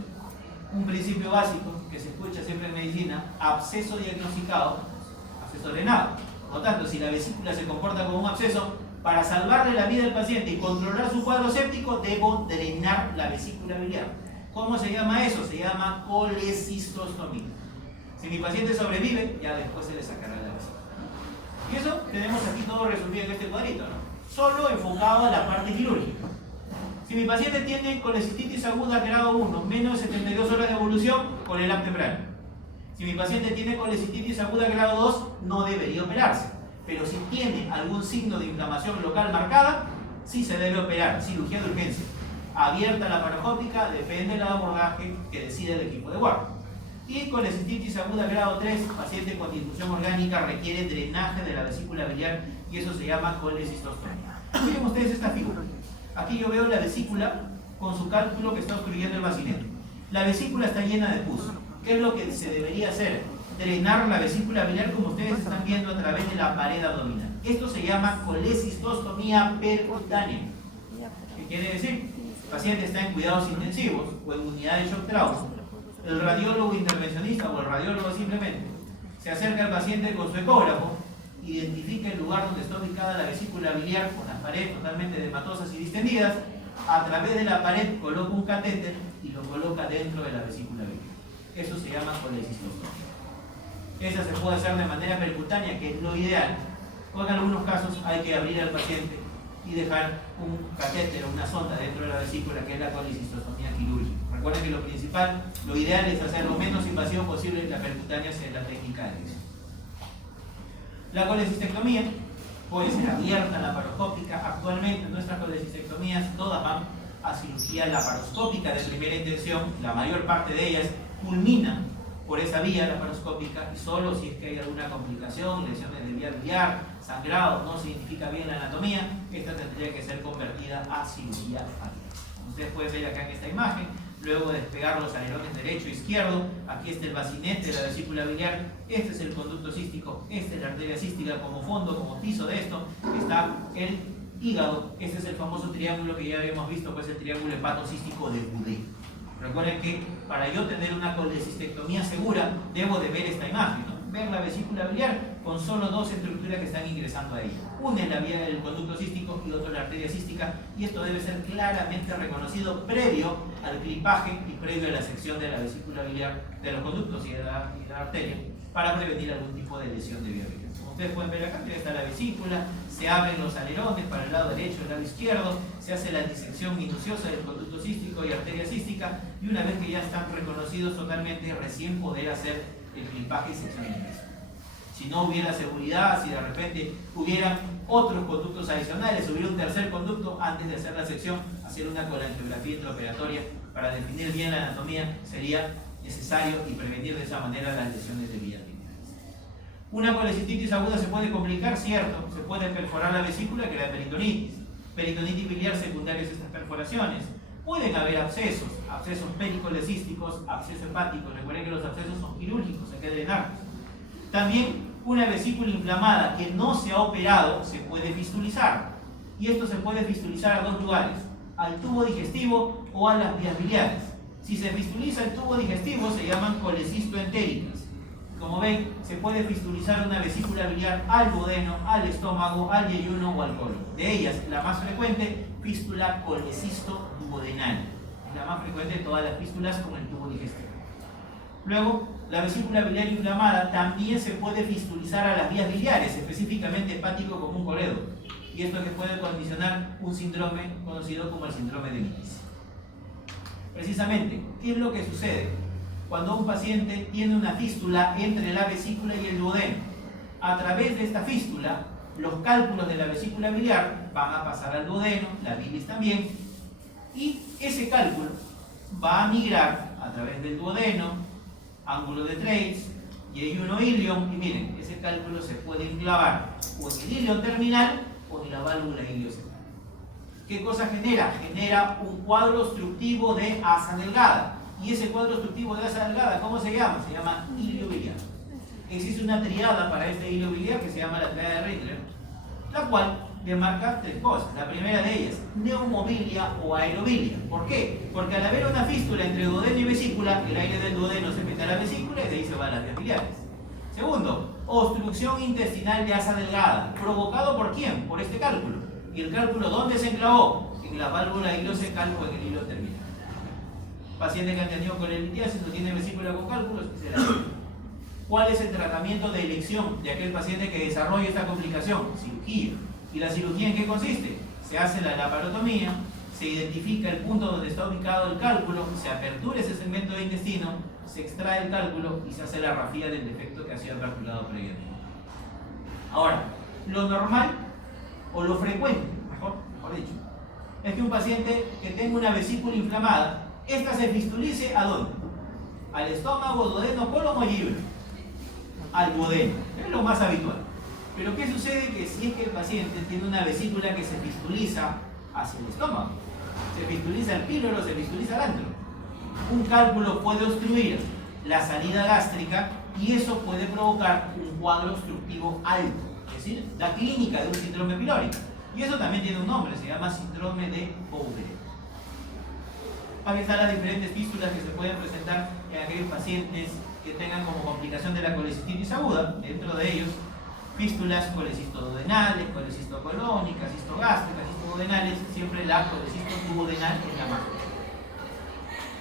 un principio básico que se escucha siempre en medicina: absceso diagnosticado, absceso drenado. Por lo tanto, si la vesícula se comporta como un absceso, para salvarle la vida al paciente y controlar su cuadro séptico, debo drenar la vesícula biliar. ¿Cómo se llama eso? Se llama colecistostomía. Si mi paciente sobrevive, ya después se le sacará la vesícula. Y eso tenemos aquí todo resumido en este cuadrito, ¿no? Solo enfocado a la parte quirúrgica. Si mi paciente tiene colecistitis aguda grado 1, menos de 72 horas de evolución, con el temprano. Si mi paciente tiene colecistitis aguda grado 2, no debería operarse. Pero si tiene algún signo de inflamación local marcada, sí se debe operar, cirugía de urgencia. Abierta la laparoscópica, depende del abordaje que decide el equipo de guardia. Y colecistitis aguda grado 3, paciente con disfunción orgánica, requiere drenaje de la vesícula biliar y eso se llama colecistostomía. Miren ustedes esta figura. Aquí yo veo la vesícula con su cálculo que está obstruyendo el bacinete. La vesícula está llena de pus. ¿Qué es lo que se debería hacer? Drenar la vesícula biliar, como ustedes están viendo, a través de la pared abdominal. Esto se llama colecistostomía percutánea. ¿Qué quiere decir? El paciente está en cuidados intensivos o en unidad de shock trauma. El radiólogo intervencionista o el radiólogo simplemente se acerca al paciente con su ecógrafo, identifica el lugar donde está ubicada la vesícula biliar con las paredes totalmente hematosas y distendidas, a través de la pared coloca un catéter y lo coloca dentro de la vesícula biliar. Eso se llama colecistostomía. Esa se puede hacer de manera percutánea, que es lo ideal, o en algunos casos hay que abrir al paciente y dejar un catéter o una sonda dentro de la vesícula, que es la colecistostomía quirúrgica. Recuerden que lo principal, lo ideal es hacer lo menos invasivo posible, y la percutánea es la técnica de elección. La colecistectomía puede ser abierta, laparoscópica. Actualmente nuestras colecistectomías todas van a cirugía laparoscópica de primera intención. La mayor parte de ellas culminan por esa vía laparoscópica, y solo si es que hay alguna complicación, lesiones de vía biliar, sangrado, no se identifica bien la anatomía, esta tendría que ser convertida a cirugía abierta. Como ustedes pueden ver acá en esta imagen, luego de despegar los alerones derecho e izquierdo, aquí está el bacinete de la vesícula biliar, este es el conducto cístico, esta es la arteria cística, como fondo, como piso de esto, está el hígado, este es el famoso triángulo que ya habíamos visto, pues el triángulo hepatocístico de Boudet. Recuerden que para yo tener una colecistectomía segura, debo de ver esta imagen, ¿no? Ver la vesícula biliar con solo dos estructuras que están ingresando a ella. Una es la vía del conducto cístico y otra la arteria cística, y esto debe ser claramente reconocido previo al clipaje y previo a la sección de la vesícula biliar, de los conductos y de la arteria, para prevenir algún tipo de lesión de vía biliar. Como ustedes pueden ver acá, ya está la vesícula, se abren los alerones para el lado derecho y el lado izquierdo, se hace la disección minuciosa del conducto cístico y arteria cística, y una vez que ya están reconocidos totalmente, recién poder hacer el clipaje y sección inglesa. Si no hubiera seguridad, si de repente hubieran otros conductos adicionales, hubiera un tercer conducto, antes de hacer la sección, hacer una colangiografía intraoperatoria para definir bien la anatomía, sería necesario, y prevenir de esa manera las lesiones de vía biliar. Una colecistitis aguda se puede complicar, cierto, se puede perforar la vesícula, que es la peritonitis biliar secundarias a estas perforaciones. Pueden haber abscesos pericolecísticos, abscesos hepáticos. Recuerden que los abscesos son quirúrgicos, hay que drenarlos. También una vesícula inflamada que no se ha operado se puede fistulizar. Y esto se puede fistulizar a dos lugares: al tubo digestivo o a las vías biliares. Si se fistuliza el tubo digestivo, se llaman colecistoentéricas. Como ven, se puede fistulizar una vesícula biliar al duodeno, al estómago, al yeyuno o al colon. De ellas, la más frecuente, fístula colecisto-duodenal. Es la más frecuente de todas las fístulas con el tubo digestivo. Luego, la vesícula biliar inflamada también se puede fistulizar a las vías biliares, específicamente hepático común coledo. Y esto que puede condicionar un síndrome conocido como el síndrome de Vitis. Precisamente, ¿qué es lo que sucede cuando un paciente tiene una fístula entre la vesícula y el duodeno? A través de esta fístula, los cálculos de la vesícula biliar van a pasar al duodeno, la bilis también, y ese cálculo va a migrar a través del duodeno, ángulo de Treitz, yeyuno ilion, y miren, ese cálculo se puede enclavar o en el ilion terminal o en la válvula iliocecal. ¿Qué cosa genera? Genera un cuadro obstructivo de asa delgada. Y ese cuadro obstructivo de asa delgada, ¿cómo se llama? Se llama hilo biliar. Existe una triada para este hilo biliar que se llama la triada de Ringler, la cual demarca tres cosas. La primera de ellas, neumobilia o aerobilia. ¿Por qué? Porque al haber una fístula entre duodeno y vesícula, el aire del duodeno se mete a la vesícula y de ahí se va a las vías biliares. Segundo, obstrucción intestinal de asa delgada. ¿Provocado por quién? Por este cálculo. ¿Y el cálculo dónde se enclavó? En la válvula hilocecal o en el hilo terminal. Pacientes que han tenido colelitiasis o tienen vesícula con cálculos, será. ¿Cuál es el tratamiento de elección de aquel paciente que desarrolla esta complicación? Cirugía. ¿Y la cirugía en qué consiste? Se hace la laparotomía, se identifica el punto donde está ubicado el cálculo, se apertura ese segmento de intestino, se extrae el cálculo y se hace la rafía del defecto que ha sido calculado previamente. Ahora, lo normal o lo frecuente, mejor dicho, es que un paciente que tenga una vesícula inflamada, esta se fistulice ¿a dónde? Al estómago, duodeno, colon o libre. Al duodeno, es lo más habitual. Pero ¿qué sucede? Que si es que el paciente tiene una vesícula que se fistuliza hacia el estómago, se fistuliza el píloro, se fistuliza el antro, un cálculo puede obstruir la salida gástrica y eso puede provocar un cuadro obstructivo alto, es decir, la clínica de un síndrome pilórico. Y eso también tiene un nombre, se llama síndrome de Bowdre. Aquí están las diferentes fístulas que se pueden presentar en aquellos pacientes que tengan como complicación de la colecistitis aguda, dentro de ellos fístulas colecistoduodenales, colecistocolónicas, cistogástricas, cistoduodenales, siempre la colecistoduodenal es la más común.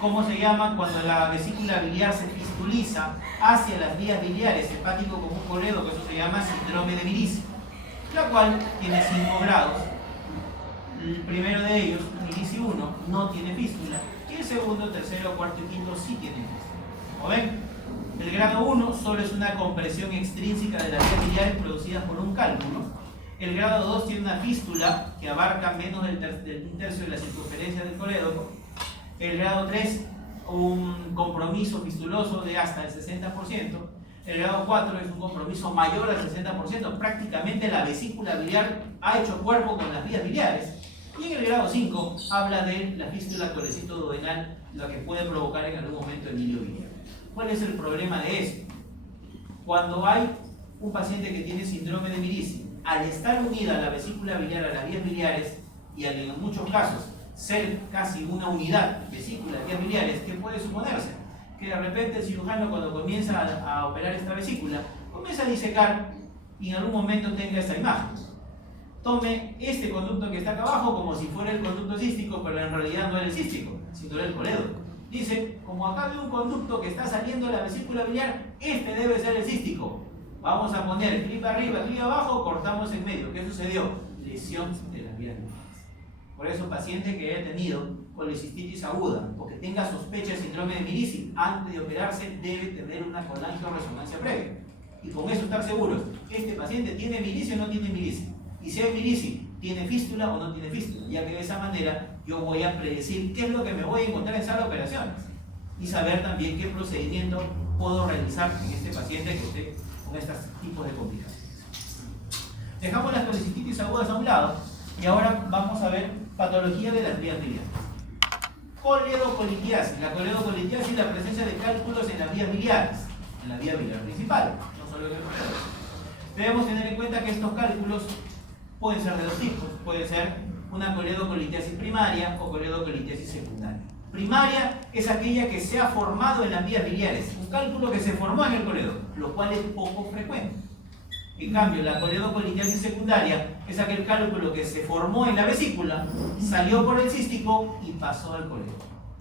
¿Cómo se llama cuando la vesícula biliar se fistuliza hacia las vías biliares, hepático común coledo, que eso se llama síndrome de Mirici, la cual tiene 5 grados. El primero de ellos, Mirici 1, no tiene fístula, y el segundo, tercero, cuarto y quinto sí tienen fístula. ¿Como ven? El grado 1 solo es una compresión extrínseca de las vías biliares producidas por un cálculo. El grado 2 tiene una fístula que abarca menos del 1/3 de la circunferencia del colédoco. El grado 3, un compromiso fistuloso de hasta el 60%. El grado 4 es un compromiso mayor al 60%. Prácticamente la vesícula biliar ha hecho cuerpo con las vías biliares. Y en el grado 5 habla de la fístula colecistoduodenal, la que puede provocar en algún momento el hilo biliar. ¿Cuál es el problema de esto? Cuando hay un paciente que tiene síndrome de Mirici, al estar unida la vesícula biliar a las vías biliares y al en muchos casos ser casi una unidad vesícula, vías biliares, ¿qué puede suponerse? Que de repente el cirujano cuando comienza a operar esta vesícula, comienza a disecar y en algún momento tenga esta imagen. Tome este conducto que está acá abajo como si fuera el conducto cístico, pero en realidad no era el cístico, sino era el colédoco. Dice, como acá hay un conducto que está saliendo de la vesícula biliar, este debe ser el cístico. Vamos a poner clip arriba, clip abajo, cortamos en medio. ¿Qué sucedió? Lesión de las vías biliares. Por eso, paciente que haya tenido colecistitis aguda o que tenga sospecha de síndrome de Mirici, antes de operarse debe tener una colangioresonancia previa. Y con eso estar seguros, ¿este paciente tiene Mirici o no tiene Mirici? Y si hay Mirici, ¿tiene fístula o no tiene fístula? Ya que de esa manera yo voy a predecir qué es lo que me voy a encontrar en sala de operaciones y saber también qué procedimiento puedo realizar en este paciente que esté con estos tipos de complicaciones. Dejamos las colecistitis agudas a un lado y ahora vamos a ver patología de las vías biliares. Coledocolitiasis. La coledocolitiasis es la presencia de cálculos en las vías biliares, en la vía biliar principal, no solo en el coledo. Debemos tener en cuenta que estos cálculos pueden ser de dos tipos. Puede ser una coledocolitiasis primaria o coledocolitiasis secundaria. Primaria es aquella que se ha formado en las vías biliares, un cálculo que se formó en el coledo, lo cual es poco frecuente. En cambio, la coledocolitiasis secundaria es aquel cálculo que se formó en la vesícula, salió por el cístico y pasó al coledo.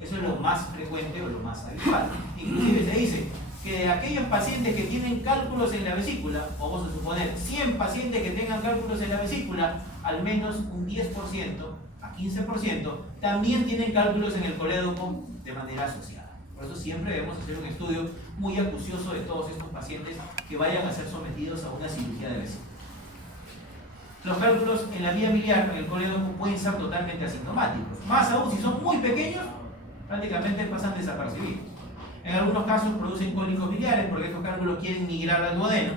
Eso es lo más frecuente o lo más habitual. Inclusive se dice que de aquellos pacientes que tienen cálculos en la vesícula, vamos a suponer 100 pacientes que tengan cálculos en la vesícula, al menos un 10% a 15% también tienen cálculos en el colédoco de manera asociada. Por eso siempre debemos hacer un estudio muy acucioso de todos estos pacientes que vayan a ser sometidos a una cirugía de vesícula. Los cálculos en la vía biliar, en el colédoco, pueden ser totalmente asintomáticos. Más aún, si son muy pequeños, prácticamente pasan desapercibidos. En algunos casos producen cólicos biliares porque estos cálculos quieren migrar al duodeno.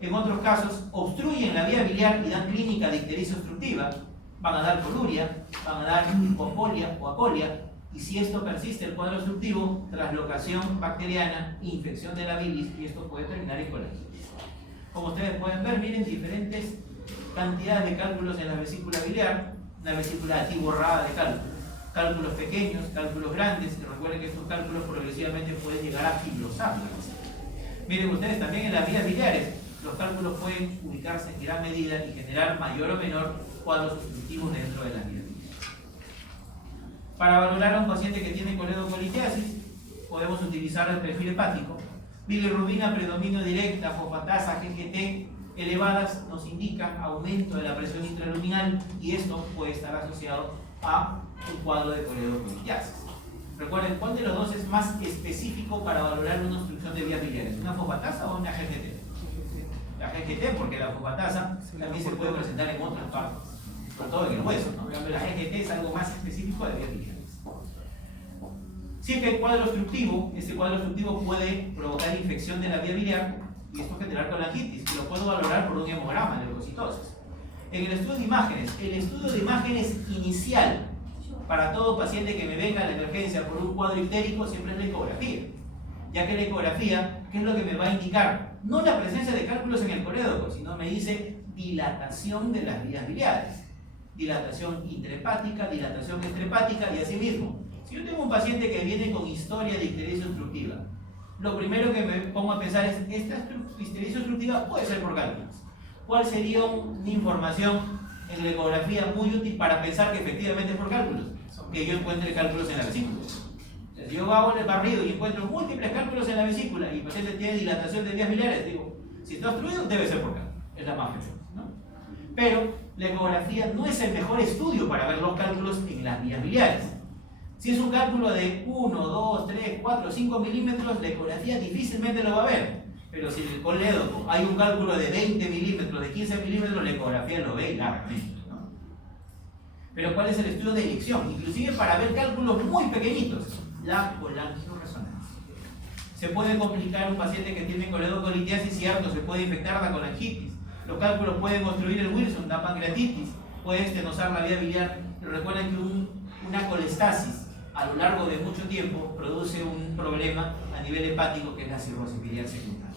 En otros casos obstruyen la vía biliar y dan clínica de ictericia obstructiva. van a dar coluria, van a dar hipopolia o acolia, y si esto persiste, el cuadro obstructivo, traslocación bacteriana, infección de la bilis, y esto puede terminar en colangitis. Como ustedes pueden ver, miren diferentes cantidades de cálculos en la vesícula biliar, una vesícula atiborrada de cálculos. Cálculos pequeños, cálculos grandes, y recuerden que estos cálculos progresivamente pueden llegar a fibrosar. Miren ustedes también en las vías biliares, los cálculos pueden ubicarse en gran medida y generar mayor o menor cuadros obstructivos dentro de las vías biliares. Para valorar a un paciente que tiene coledocolitiasis, podemos utilizar el perfil hepático. Bilirrubina, predominio directa, fosfatasa, GGT elevadas nos indican aumento de la presión intraluminal y esto puede estar asociado a un cuadro de coledocolitiasis. Recuerden, ¿cuál de los dos es más específico para valorar una obstrucción de vías biliares? ¿Una fosfatasa o una GGT? La GGT, porque la fosfatasa también se puede presentar en otras partes, sobre todo en el hueso, ¿no? En cambio, la GGT es algo más específico de vías biliares. Si es que hay cuadro obstructivo, este cuadro obstructivo puede provocar infección de la vía biliar y esto generar colangitis, y lo puedo valorar por un hemograma de leucocitosis. En el estudio de imágenes inicial para todo paciente que me venga a la emergencia por un cuadro ictérico siempre es la ecografía, ya que la ecografía, ¿qué es lo que me va a indicar? No la presencia de cálculos en el colédoco, sino me dice dilatación de las vías biliares, dilatación intrahepática, dilatación extrahepática y así mismo. Si yo tengo un paciente que viene con historia de ictericia obstructiva, lo primero que me pongo a pensar es, esta ictericia obstructiva puede ser por cálculos. ¿Cuál sería una información en la ecografía muy útil para pensar que efectivamente es por cálculos? Que yo encuentre cálculos en la vesícula. Si yo hago el barrido y encuentro múltiples cálculos en la vesícula y el paciente tiene dilatación de vías biliares, digo, si está obstruido debe ser por cálculos, es la más frecuente, ¿no? Pero la ecografía no es el mejor estudio para ver los cálculos en las vías biliares. Si es un cálculo de 1, 2, 3, 4, 5 milímetros, la ecografía difícilmente lo va a ver. Pero si en el colédoco hay un cálculo de 20 milímetros, de 15 milímetros, la ecografía lo ve largamente, ¿no? Pero ¿cuál es el estudio de elección? Inclusive para ver cálculos muy pequeñitos, la colangioresonancia. Se puede complicar un paciente que tiene coledocolitiasis, cierto, se puede infectar la colangitis. Los cálculos pueden obstruir el Wilson, la pancreatitis, puede estenosar la vía biliar. Pero recuerden que una colestasis a lo largo de mucho tiempo produce un problema a nivel hepático que es la cirrosis biliar secundaria.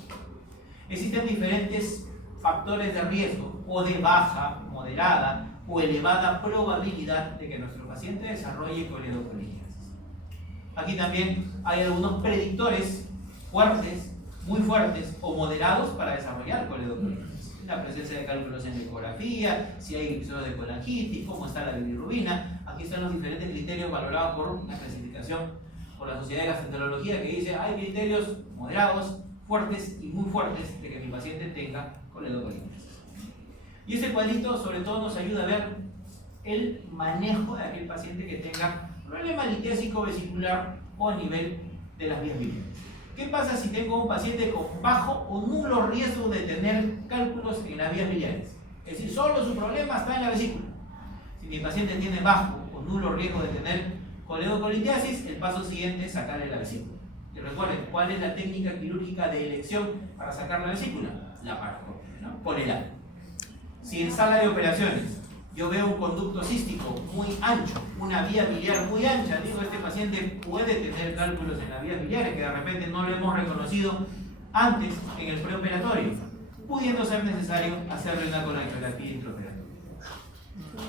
Existen diferentes factores de riesgo o de baja, moderada o elevada probabilidad de que nuestro paciente desarrolle coledocolitiasis. Aquí también hay algunos predictores fuertes, muy fuertes o moderados para desarrollar coledocolitiasis. La presencia de cálculos en la ecografía, si hay episodios de colangitis, cómo está la bilirrubina. Aquí están los diferentes criterios valorados por una clasificación por la Sociedad de Gastroenterología que dice hay criterios moderados, fuertes y muy fuertes de que mi paciente tenga coledocolitiasis. Y este cuadrito sobre todo nos ayuda a ver el manejo de aquel paciente que tenga problema litiásico vesicular o a nivel de las vías biliares. ¿Qué pasa si tengo un paciente con bajo o nulo riesgo de tener cálculos en las vías biliares? Es decir, solo su problema está en la vesícula. Si mi paciente tiene bajo o nulo riesgo de tener coledocolitiasis, el paso siguiente es sacarle la vesícula. Y recuerden, ¿cuál es la técnica quirúrgica de elección para sacar la vesícula? La paroscopia, ¿no? Por el ano. Si en sala de operaciones yo veo un conducto cístico muy ancho, una vía biliar muy ancha, digo, este paciente puede tener cálculos en las vías biliares que de repente no lo hemos reconocido antes en el preoperatorio, pudiendo ser necesario hacerle una colangiografía intraoperatoria.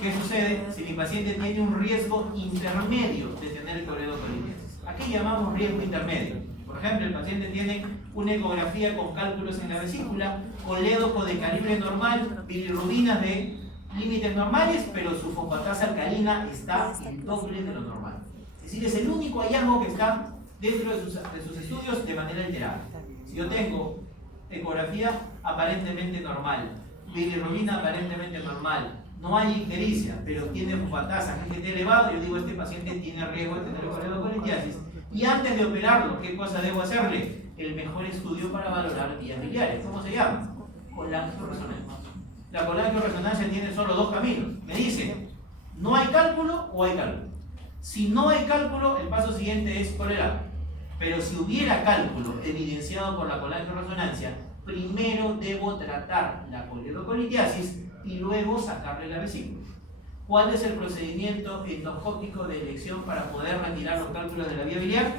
¿Qué sucede si mi paciente tiene un riesgo intermedio de tener coledocolitiasis? ¿A qué llamamos riesgo intermedio? Por ejemplo, el paciente tiene una ecografía con cálculos en la vesícula, colédoco de calibre normal, bilirrubinas de límites normales, pero su fosfatasa alcalina está el doble de lo normal. Es decir, es el único hallazgo que está dentro de sus estudios de manera alterada. Si yo tengo ecografía aparentemente normal, bilirrubina aparentemente normal, no hay ictericia, pero tiene fosfatasa GGT elevado, yo digo, este paciente tiene riesgo de tener coledocolitiasis. Y antes de operarlo, ¿qué cosa debo hacerle? El mejor estudio para valorar vías biliares. ¿Cómo se llama? Colangioresonancia. La colangioresonancia tiene solo dos caminos. Me dice, ¿no hay cálculo o hay cálculo? Si no hay cálculo, el paso siguiente es tolerar. Pero si hubiera cálculo evidenciado por la colangioresonancia, primero debo tratar la coledocolitiasis y luego sacarle la vesícula. ¿Cuál es el procedimiento endoscópico de elección para poder retirar los cálculos de la vía biliar?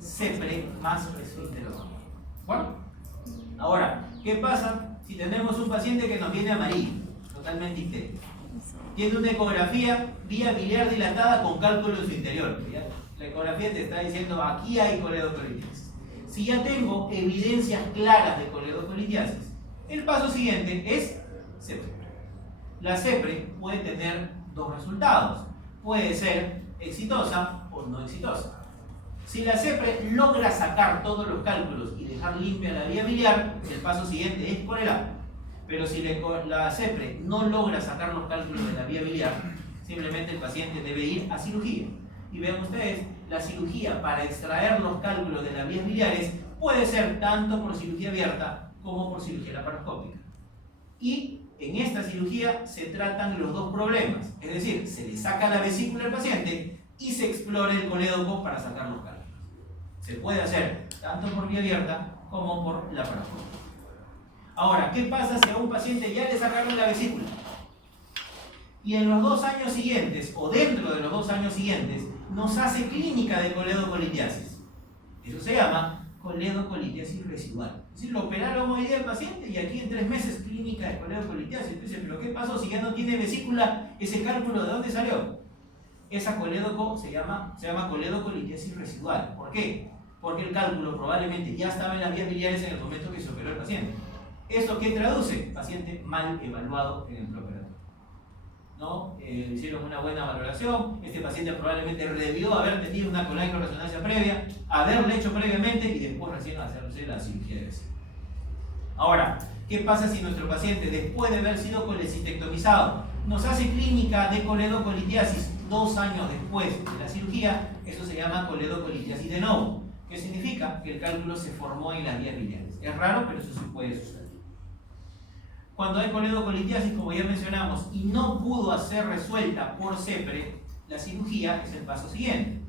CEPRE más esfínterotomía. ¿Bueno? Ahora, ¿qué pasa si tenemos un paciente que nos viene amarillo, totalmente histérico? Tiene una ecografía vía biliar dilatada con cálculo en su interior. ¿Ya? La ecografía te está diciendo aquí hay coledocolitiasis. Si ya tengo evidencias claras de coledocolitiasis, el paso siguiente es CEPRE. La CEPRE puede tener dos resultados. Puede ser exitosa o no exitosa. Si la CEPRE logra sacar todos los cálculos y dejar limpia la vía biliar, el paso siguiente es corelar. Pero si la CEPRE no logra sacar los cálculos de la vía biliar, simplemente el paciente debe ir a cirugía. Y vean ustedes, la cirugía para extraer los cálculos de las vías biliares puede ser tanto por cirugía abierta como por cirugía laparoscópica. Y en esta cirugía se tratan los dos problemas, es decir, se le saca la vesícula al paciente y se explora el colédoco para sacar los cálculos. Se puede hacer tanto por vía abierta como por laparoscopia. Ahora, ¿qué pasa si a un paciente ya le sacaron la vesícula? Y en los 2 años siguientes, o dentro de los 2 años siguientes, nos hace clínica de coledocolitiasis. Eso se llama coledocolitiasis residual. Es decir, lo operaron hoy día al paciente y aquí en 3 meses clínica de coledocolitiasis. Entonces, ¿pero qué pasó si ya no tiene vesícula? ¿Ese cálculo de dónde salió? Esa colédoco se llama coledocolitiasis residual. ¿Por qué? Porque el cálculo probablemente ya estaba en las vías biliares en el momento que se operó el paciente. ¿Esto qué traduce? Paciente mal evaluado en el preoperatorio. ¿No? Hicieron una buena valoración, este paciente probablemente debió haber tenido una colectoresonancia previa, haberle hecho previamente y después recién hacerse la cirugía de vesícula. Ahora, ¿qué pasa si nuestro paciente, después de haber sido colecistectomizado, nos hace clínica de coledocolitiasis 2 años después de la cirugía? Eso se llama coledocolitiasis de novo, que significa que el cálculo se formó en las vías biliares. Es raro, pero eso sí puede suceder. Cuando hay coledocolitiasis, como ya mencionamos, y no pudo ser resuelta por CEPRE, la cirugía es el paso siguiente.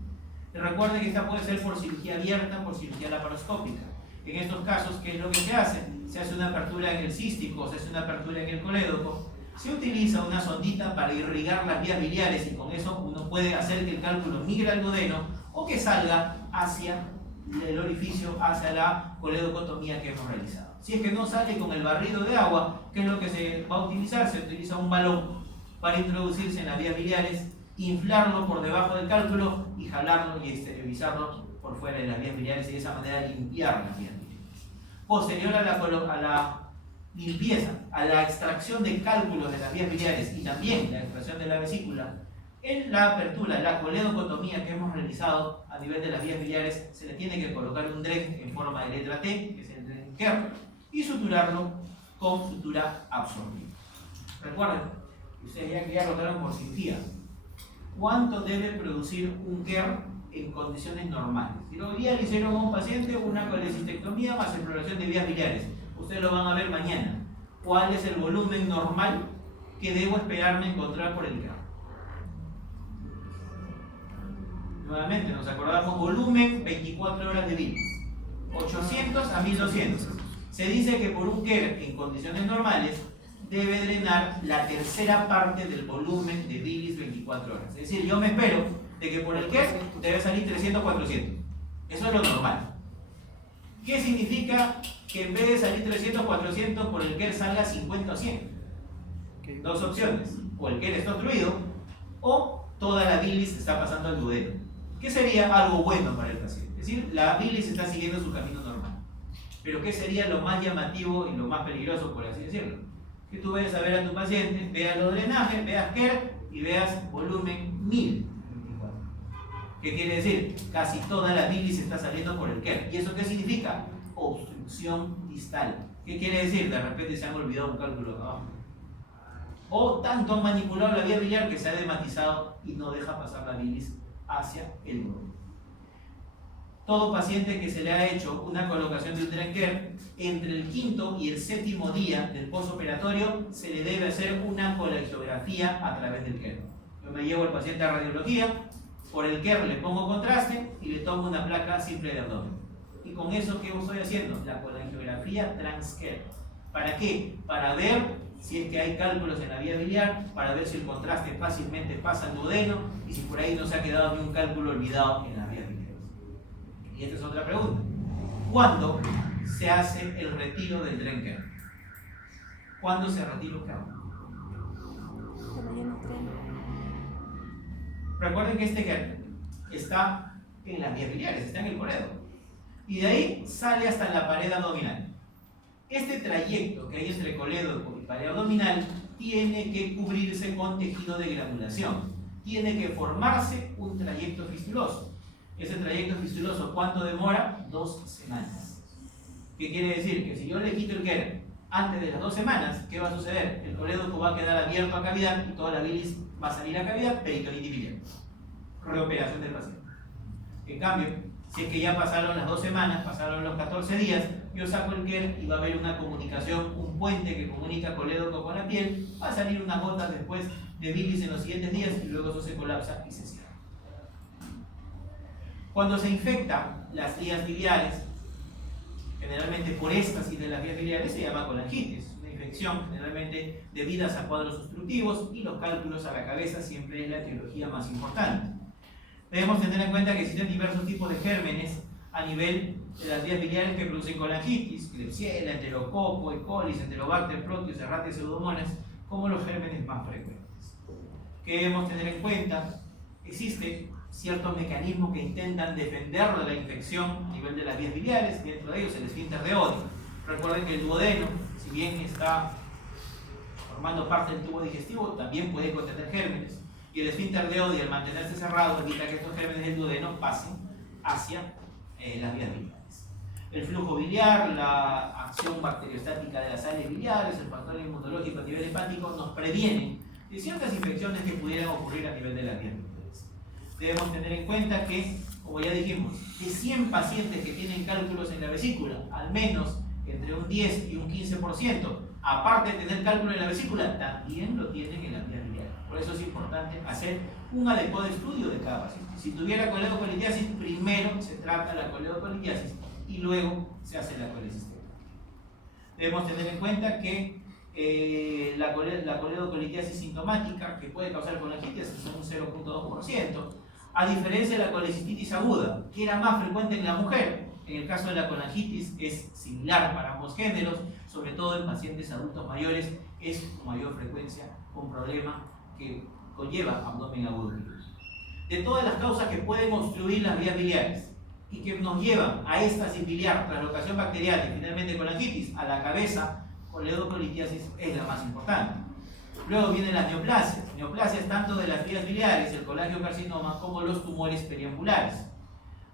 Recuerden que esta puede ser por cirugía abierta, por cirugía laparoscópica. En estos casos, ¿qué es lo que se hace? Se hace una apertura en el cístico, se hace una apertura en el colédoco, se utiliza una sondita para irrigar las vías biliares y con eso uno puede hacer que el cálculo migre al duodeno o que salga hacia el orificio, hacia la coledocotomía que hemos realizado. Si es que no sale con el barrido de agua, ¿qué es lo que se va a utilizar? Se utiliza un balón para introducirse en las vías biliares, inflarlo por debajo del cálculo y jalarlo y exteriorizarlo por fuera de las vías biliares y de esa manera limpiar las vías biliares. Posterior a la limpieza, a la extracción de cálculos de las vías biliares y también la extracción de la vesícula, en la apertura, la coledocotomía que hemos realizado a nivel de las vías biliares, se le tiene que colocar un dren en forma de letra T, que es el dren Kerr, y suturarlo con sutura absorbible. Recuerden, ustedes ya rotaron por cirugía. ¿Cuánto debe producir un Kerr en condiciones normales? Si hoy día le hicieron a un paciente una colecistectomía más exploración de vías biliares, ustedes lo van a ver mañana. ¿Cuál es el volumen normal que debo esperarme encontrar por el Kerr? Nuevamente nos acordamos, volumen 24 horas de bilis, 800 a 1200. Se dice que por un Kerr en condiciones normales debe drenar la tercera parte del volumen de bilis 24 horas. Es decir, yo me espero de que por el Kerr debe salir 300 400. Eso es lo normal. ¿Qué significa que en vez de salir 300 400 por el Kerr salga 50 o 100? Dos opciones: o el Kerr está obstruido o toda la bilis está pasando al duodeno. ¿Qué sería algo bueno para el paciente? Es decir, la bilis está siguiendo su camino normal. Pero ¿qué sería lo más llamativo y lo más peligroso, por así decirlo? Que tú vayas a ver a tu paciente, veas los drenajes, veas Kerr y veas volumen 1024. ¿Qué quiere decir? Casi toda la bilis está saliendo por el Kerr. ¿Y eso qué significa? Obstrucción distal. ¿Qué quiere decir? De repente se han olvidado un cálculo acá abajo. O tanto han manipulado la vía biliar que se ha dematizado y no deja pasar la bilis hacia el duodeno. Todo paciente que se le ha hecho una colocación de un dren Kerr, entre el 5º y el 7º día del postoperatorio se le debe hacer una colegiografía a través del Kerr. Yo me llevo al paciente a radiología, por el Kerr le pongo contraste y le tomo una placa simple de abdomen. Y con eso, ¿qué estoy haciendo? La colegiografía trans-Kerr. ¿Para qué? Para ver si es que hay cálculos en la vía biliar, para ver si el contraste fácilmente pasa al duodeno y si por ahí no se ha quedado ni un cálculo olvidado en las vías biliares. Y esta es otra pregunta. ¿Cuándo se hace el retiro del Dren-Kern? ¿Cuándo se retira el Kern? Recuerden que este Kern está en las vías biliares, está en el coledo. Y de ahí sale hasta la pared abdominal. Este trayecto que hay entre colédoco y pared abdominal tiene que cubrirse con tejido de granulación. Tiene que formarse un trayecto fistuloso. Ese trayecto fistuloso, ¿cuánto demora? 2 semanas. ¿Qué quiere decir? Que si yo le quito el Kern antes de las 2 semanas, ¿qué va a suceder? El colédoco va a quedar abierto a cavidad y toda la bilis va a salir a cavidad, peritonitis biliar. Reoperación del paciente. En cambio, si es que ya pasaron las 2 semanas, pasaron los 14 días, yo saco el Kern y va a haber una comunicación, un puente que comunica colédoco con la piel, va a salir unas gotas después de bilis en los siguientes días y luego eso se colapsa y se cierra. Cuando se infectan las vías biliares, generalmente por éstasis de las vías biliares, se llama colangitis, una infección generalmente debidas a cuadros obstructivos y los cálculos a la cabeza siempre es la etiología más importante. Debemos tener en cuenta que existen diversos tipos de gérmenes a nivel de las vías biliares que producen colangitis, Klebsiella, Enterococo, E. coli, Enterobacter, Proteus, Errata, Pseudomonas, como los gérmenes más frecuentes. ¿Qué debemos tener en cuenta? Existen ciertos mecanismos que intentan defender de la infección a nivel de las vías biliares, dentro de ellos el esfínter de Oddi. Recuerden que el duodeno, si bien está formando parte del tubo digestivo, también puede contener gérmenes. Y el esfínter de Oddi, al mantenerse cerrado, evita que estos gérmenes del duodeno pasen hacia las vías biliares. El flujo biliar, la acción bacteriostática de las sales biliares, el factor inmunológico a nivel hepático nos previenen de ciertas infecciones que pudieran ocurrir a nivel de las vías biliares. Debemos tener en cuenta que, como ya dijimos, que 100 pacientes que tienen cálculos en la vesícula, al menos entre un 10 y un 15%, aparte de tener cálculo en la vesícula, también lo tienen en las vías biliares. Por eso es importante hacer un adecuado estudio de cada paciente. Si tuviera coledocolitiasis, primero se trata la coledocolitiasis y luego se hace la colecistectomía. Debemos tener en cuenta que la coledocolitiasis sintomática, que puede causar colangitis, es un 0.2%, a diferencia de la colecistitis aguda, que era más frecuente en la mujer. En el caso de la colangitis es similar para ambos géneros, sobre todo en pacientes adultos mayores, es con mayor frecuencia un problema que conlleva abdomen agudo. De todas las causas que pueden obstruir las vías biliares y que nos llevan a éstasis biliar, translocación bacteriana y finalmente colangitis, a la cabeza, coledocolitiasis es la más importante. Luego vienen las neoplasias tanto de las vías biliares, el colangiocarcinoma, como los tumores periambulares.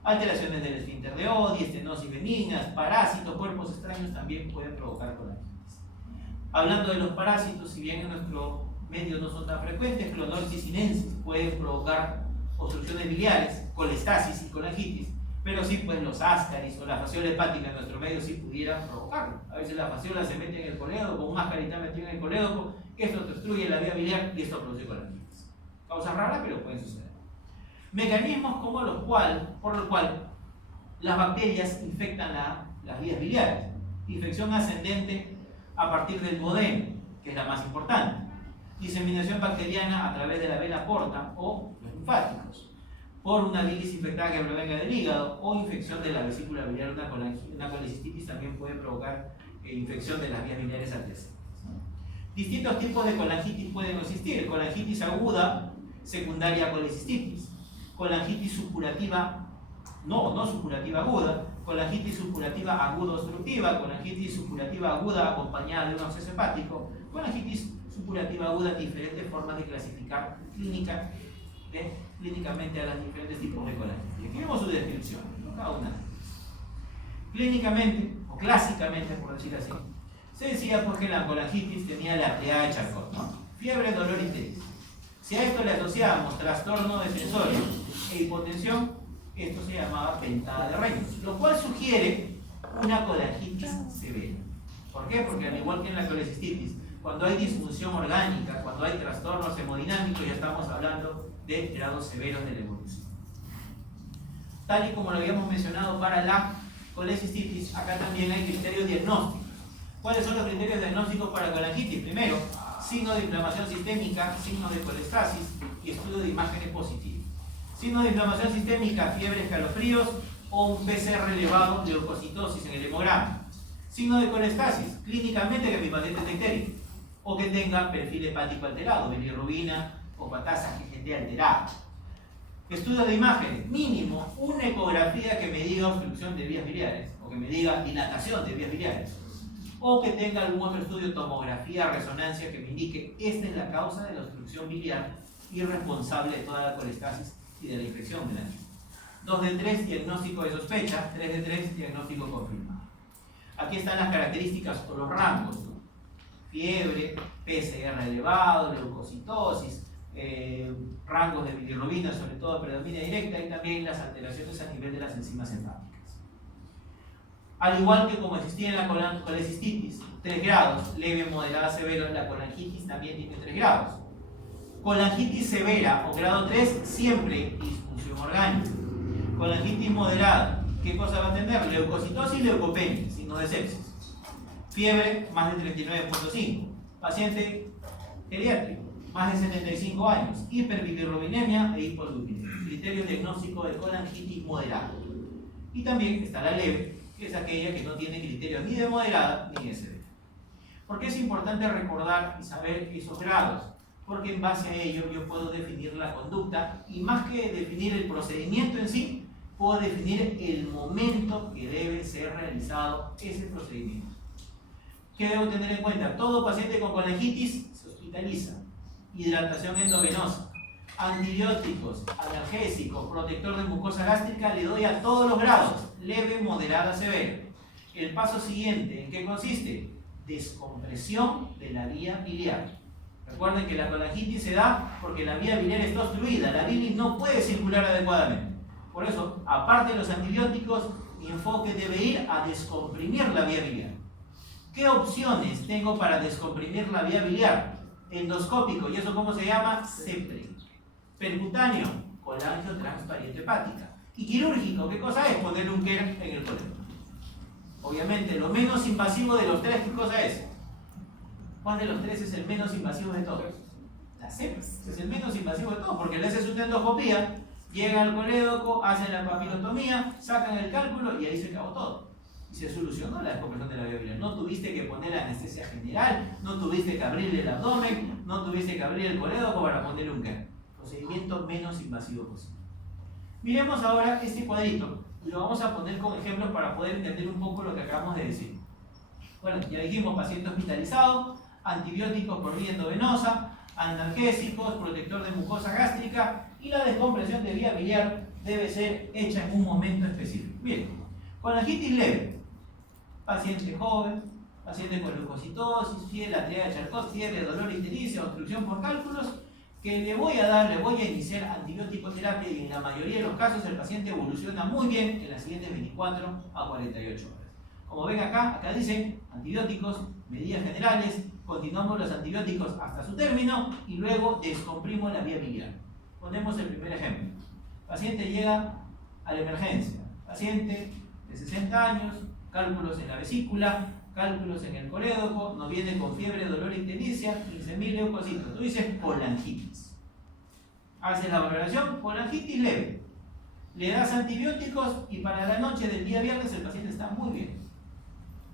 Alteraciones del esfínter de Oddi, estenosis benignas, parásitos, cuerpos extraños también pueden provocar colangitis. Hablando de los parásitos, si bien en nuestro medio no son tan frecuentes, Clonorchis sinensis pueden provocar obstrucciones biliares, colestasis y colangitis, pero sí, pues los ascaris o la fasciola hepática en nuestro medio sí pudieran provocarlo. A veces la fasciola se mete en el colédoco, un ascarita metido en el colédoco, esto te obstruye la vía biliar y esto produce colangitis. Causas raras, pero pueden suceder. Mecanismos por los cuales las bacterias infectan las vías biliares. Infección ascendente a partir del duodeno, que es la más importante. Diseminación bacteriana a través de la vena porta o los linfáticos, por una bilis infectada que provenga del hígado o infección de la vesícula biliar. Una colecistitis también puede provocar infección de las vías biliares adyacentes. Distintos tipos de colangitis pueden existir: colangitis aguda secundaria a colecistitis, colangitis supurativa, no supurativa aguda, colangitis supurativa aguda obstructiva, colangitis supurativa aguda acompañada de un absceso hepático, colangitis supurativa aguda, diferentes formas de clasificar clínicamente a los diferentes tipos de colangitis. Aquí vemos su descripción, cada una. Clínicamente, o clásicamente, por decir así, se decía pues que la colangitis tenía la triada de Charcot, ¿no? Fiebre, dolor y tes. Si a esto le asociábamos trastorno de sensorio e hipotensión, esto se llamaba pentada de Reynolds, lo cual sugiere una colangitis severa. ¿Por qué? Porque al igual que en la colecistitis, cuando hay disfunción orgánica, cuando hay trastornos hemodinámicos, ya estamos hablando de grados severos de la evolución. Tal y como lo habíamos mencionado para la colecistitis, acá también hay criterios diagnósticos. ¿Cuáles son los criterios diagnósticos para colangitis? Primero, signo de inflamación sistémica, signo de colestasis y estudio de imágenes positivas. Signo de inflamación sistémica, fiebre, escalofríos o un PCR elevado, leucocitosis en el hemograma. Signo de colestasis, clínicamente que mi paciente esté ictérico o que tenga perfil hepático alterado, bilirrubina o patasa GGT alterada. Estudio de imágenes, mínimo una ecografía que me diga obstrucción de vías biliares o que me diga dilatación de vías biliares o que tenga algún otro estudio, tomografía, resonancia que me indique esta es la causa de la obstrucción biliar y responsable de toda la colestasis y de la infección de la angioma. 2 de 3, diagnóstico de sospecha. 3 de 3, diagnóstico confirmado. Aquí están las características o los rangos: fiebre, PCR elevado, leucocitosis, rangos de bilirrubina, sobre todo predomina directa, y también las alteraciones a nivel de las enzimas hepáticas. Al igual que como existía en la colecistitis, 3 grados, leve, moderada, severo, la colangitis también tiene 3 grados. Colangitis severa o grado 3, siempre disfunción orgánica. Colangitis moderada, ¿qué cosa va a tener? Leucocitosis y leucopenia, signo de sepsis. Fiebre, más de 39.5. Paciente geriátrico, más de 75 años. Hiperbilirrubinemia e hipoglucemia. Criterio diagnóstico de colangitis moderada. Y también está la leve, que es aquella que no tiene criterios ni de moderada ni de severa. ¿Por qué es importante recordar y saber esos grados? Porque en base a ello yo puedo definir la conducta y más que definir el procedimiento en sí, puedo definir el momento que debe ser realizado ese procedimiento. ¿Qué debo tener en cuenta? Todo paciente con colangitis se hospitaliza. Hidratación endovenosa, antibióticos, analgésicos, protector de mucosa gástrica, le doy a todos los grados, leve, moderada, severa. El paso siguiente, ¿en qué consiste? Descompresión de la vía biliar. Recuerden que la colangitis se da porque la vía biliar está obstruida, la bilis no puede circular adecuadamente. Por eso, aparte de los antibióticos, mi enfoque debe ir a descomprimir la vía biliar. ¿Qué opciones tengo para descomprimir la vía biliar? Endoscópico, ¿y eso cómo se llama? CEPRE. Percutáneo, colangiotransparente hepática. Y quirúrgico, ¿qué cosa es? Poner un KER en el colegio. Obviamente, lo menos invasivo de los tres, ¿qué cosa es? ¿Cuál de los tres es el menos invasivo de todos? La CEPRE es el menos invasivo de todos, porque le haces una endoscopía, llega al colédoco, hacen la papilotomía, sacan el cálculo y ahí se acabó todo. Y se solucionó la descompresión de la vía biliar. No tuviste que poner anestesia general, no tuviste que abrirle el abdomen, no tuviste que abrir el colédoco para ponerle un KER. Procedimiento menos invasivo posible. Miremos ahora este cuadrito y lo vamos a poner con ejemplos para poder entender un poco lo que acabamos de decir. Bueno, ya dijimos paciente hospitalizado, antibióticos por vía endovenosa, analgésicos, protector de mucosa gástrica y la descompresión de vía biliar debe ser hecha en un momento específico. Bien, colangitis leve, paciente joven, paciente con leucocitosis, fiebre, la triada de Charcot, fiebre, dolor, ictericia, obstrucción por cálculos, que le voy a iniciar antibiótico-terapia y en la mayoría de los casos el paciente evoluciona muy bien en las siguientes 24 a 48 horas. Como ven acá dice antibióticos, medidas generales, continuamos los antibióticos hasta su término y luego descomprimos la vía biliar. Ponemos el primer ejemplo. Paciente llega a la emergencia. Paciente de 60 años, cálculos en la vesícula, cálculos en el colédoco, nos viene con fiebre, dolor y ictericia, 15.000 leucocitos. Tú dices colangitis. Haces la valoración, colangitis leve. Le das antibióticos y para la noche del día viernes el paciente está muy bien.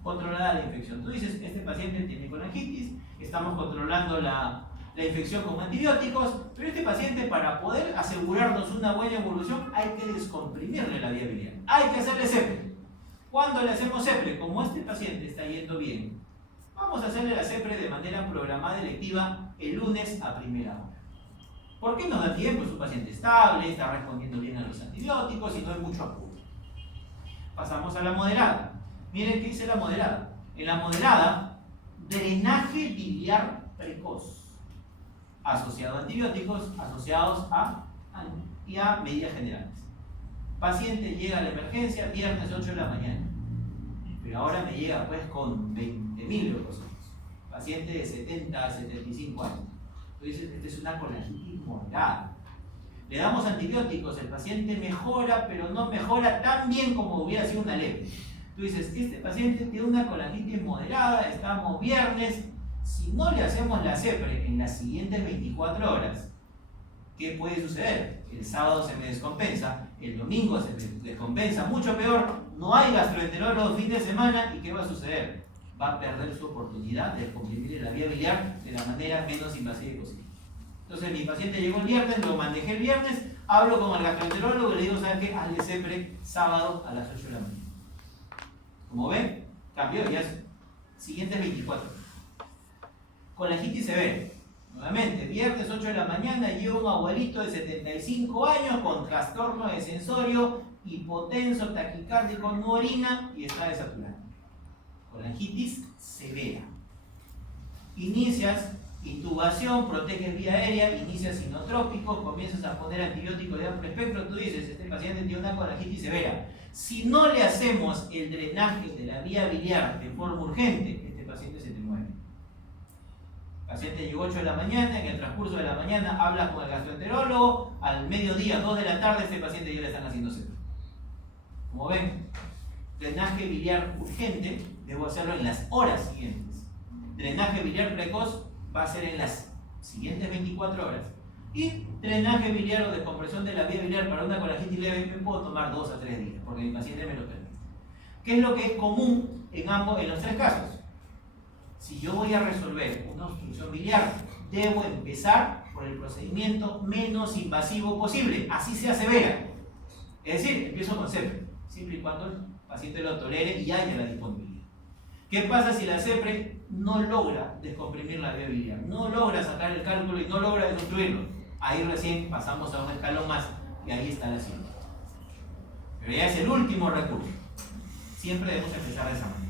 Controlada la infección. Tú dices, este paciente tiene colangitis, estamos controlando la infección con antibióticos, pero este paciente, para poder asegurarnos una buena evolución, hay que descomprimirle la vía biliar. Hay que hacerle CEPRE. ¿Cuándo le hacemos CEPRE? Como este paciente está yendo bien, vamos a hacerle la CEPRE de manera programada electiva el lunes a primera hora. ¿Por qué nos da tiempo? Es un paciente estable, está respondiendo bien a los antibióticos y no hay mucho apuro. Pasamos a la moderada. Miren qué dice la moderada. En la moderada, drenaje biliar precoz, asociado a antibióticos, asociados a medidas generales. Paciente llega a la emergencia viernes 8 de la mañana, pero ahora me llega pues con 20.000 leucocitos. Paciente de 70 a 75 años. Tú dices, esta es una colangitis moderada. Le damos antibióticos, el paciente mejora, pero no mejora tan bien como hubiera sido una leve. Tú dices, este paciente tiene una colangitis moderada, fecha, estamos viernes. Si no le hacemos la CEPRE en las siguientes 24 horas, ¿qué puede suceder? El sábado se me descompensa, el domingo se me descompensa, mucho peor, no hay gastroenterólogo fin de semana, ¿y qué va a suceder? Va a perder su oportunidad de descomprimir la vía biliar de la manera menos invasiva posible. Entonces mi paciente llegó el viernes, lo manejé el viernes, hablo con el gastroenterólogo y le digo, ¿sabes qué? Hazle CEPRE sábado a las 8 de la mañana. Como ven, cambió ya es siguientes 24. Colangitis severa. Nuevamente, viernes 8 de la mañana llega un abuelito de 75 años con trastorno de sensorio, hipotenso, taquicárdico, no orina y está desaturado. Colangitis severa. Inicias intubación, proteges vía aérea, inicias sinotrópico, comienzas a poner antibióticos de amplio espectro, tú dices, este paciente tiene una colangitis severa. Si no le hacemos el drenaje de la vía biliar de forma urgente, este paciente se te muere. El paciente llegó 8 de la mañana, en el transcurso de la mañana habla con el gastroenterólogo, al mediodía, 2 de la tarde, este paciente ya le están haciendo CEPRE. Como ven, drenaje biliar urgente, debo hacerlo en las horas siguientes. Drenaje biliar precoz va a ser en las siguientes 24 horas. Y drenaje biliar o descompresión de la vía biliar para una colangitis leve me puedo tomar 2 a 3 días, porque el paciente me lo permite. ¿Qué es lo que es común en los tres casos? Si yo voy a resolver una obstrucción biliar, debo empezar por el procedimiento menos invasivo posible, así sea severa. Es decir, empiezo con CEPRE, siempre y cuando el paciente lo tolere y haya la disponibilidad. ¿Qué pasa si la CEPRE no logra descomprimir la vía biliar? No logra sacar el cálculo y no logra desobstruirlo. Ahí recién pasamos a un escalón más y ahí está la cirugía. Pero ya es el último recurso. Siempre debemos empezar de esa manera.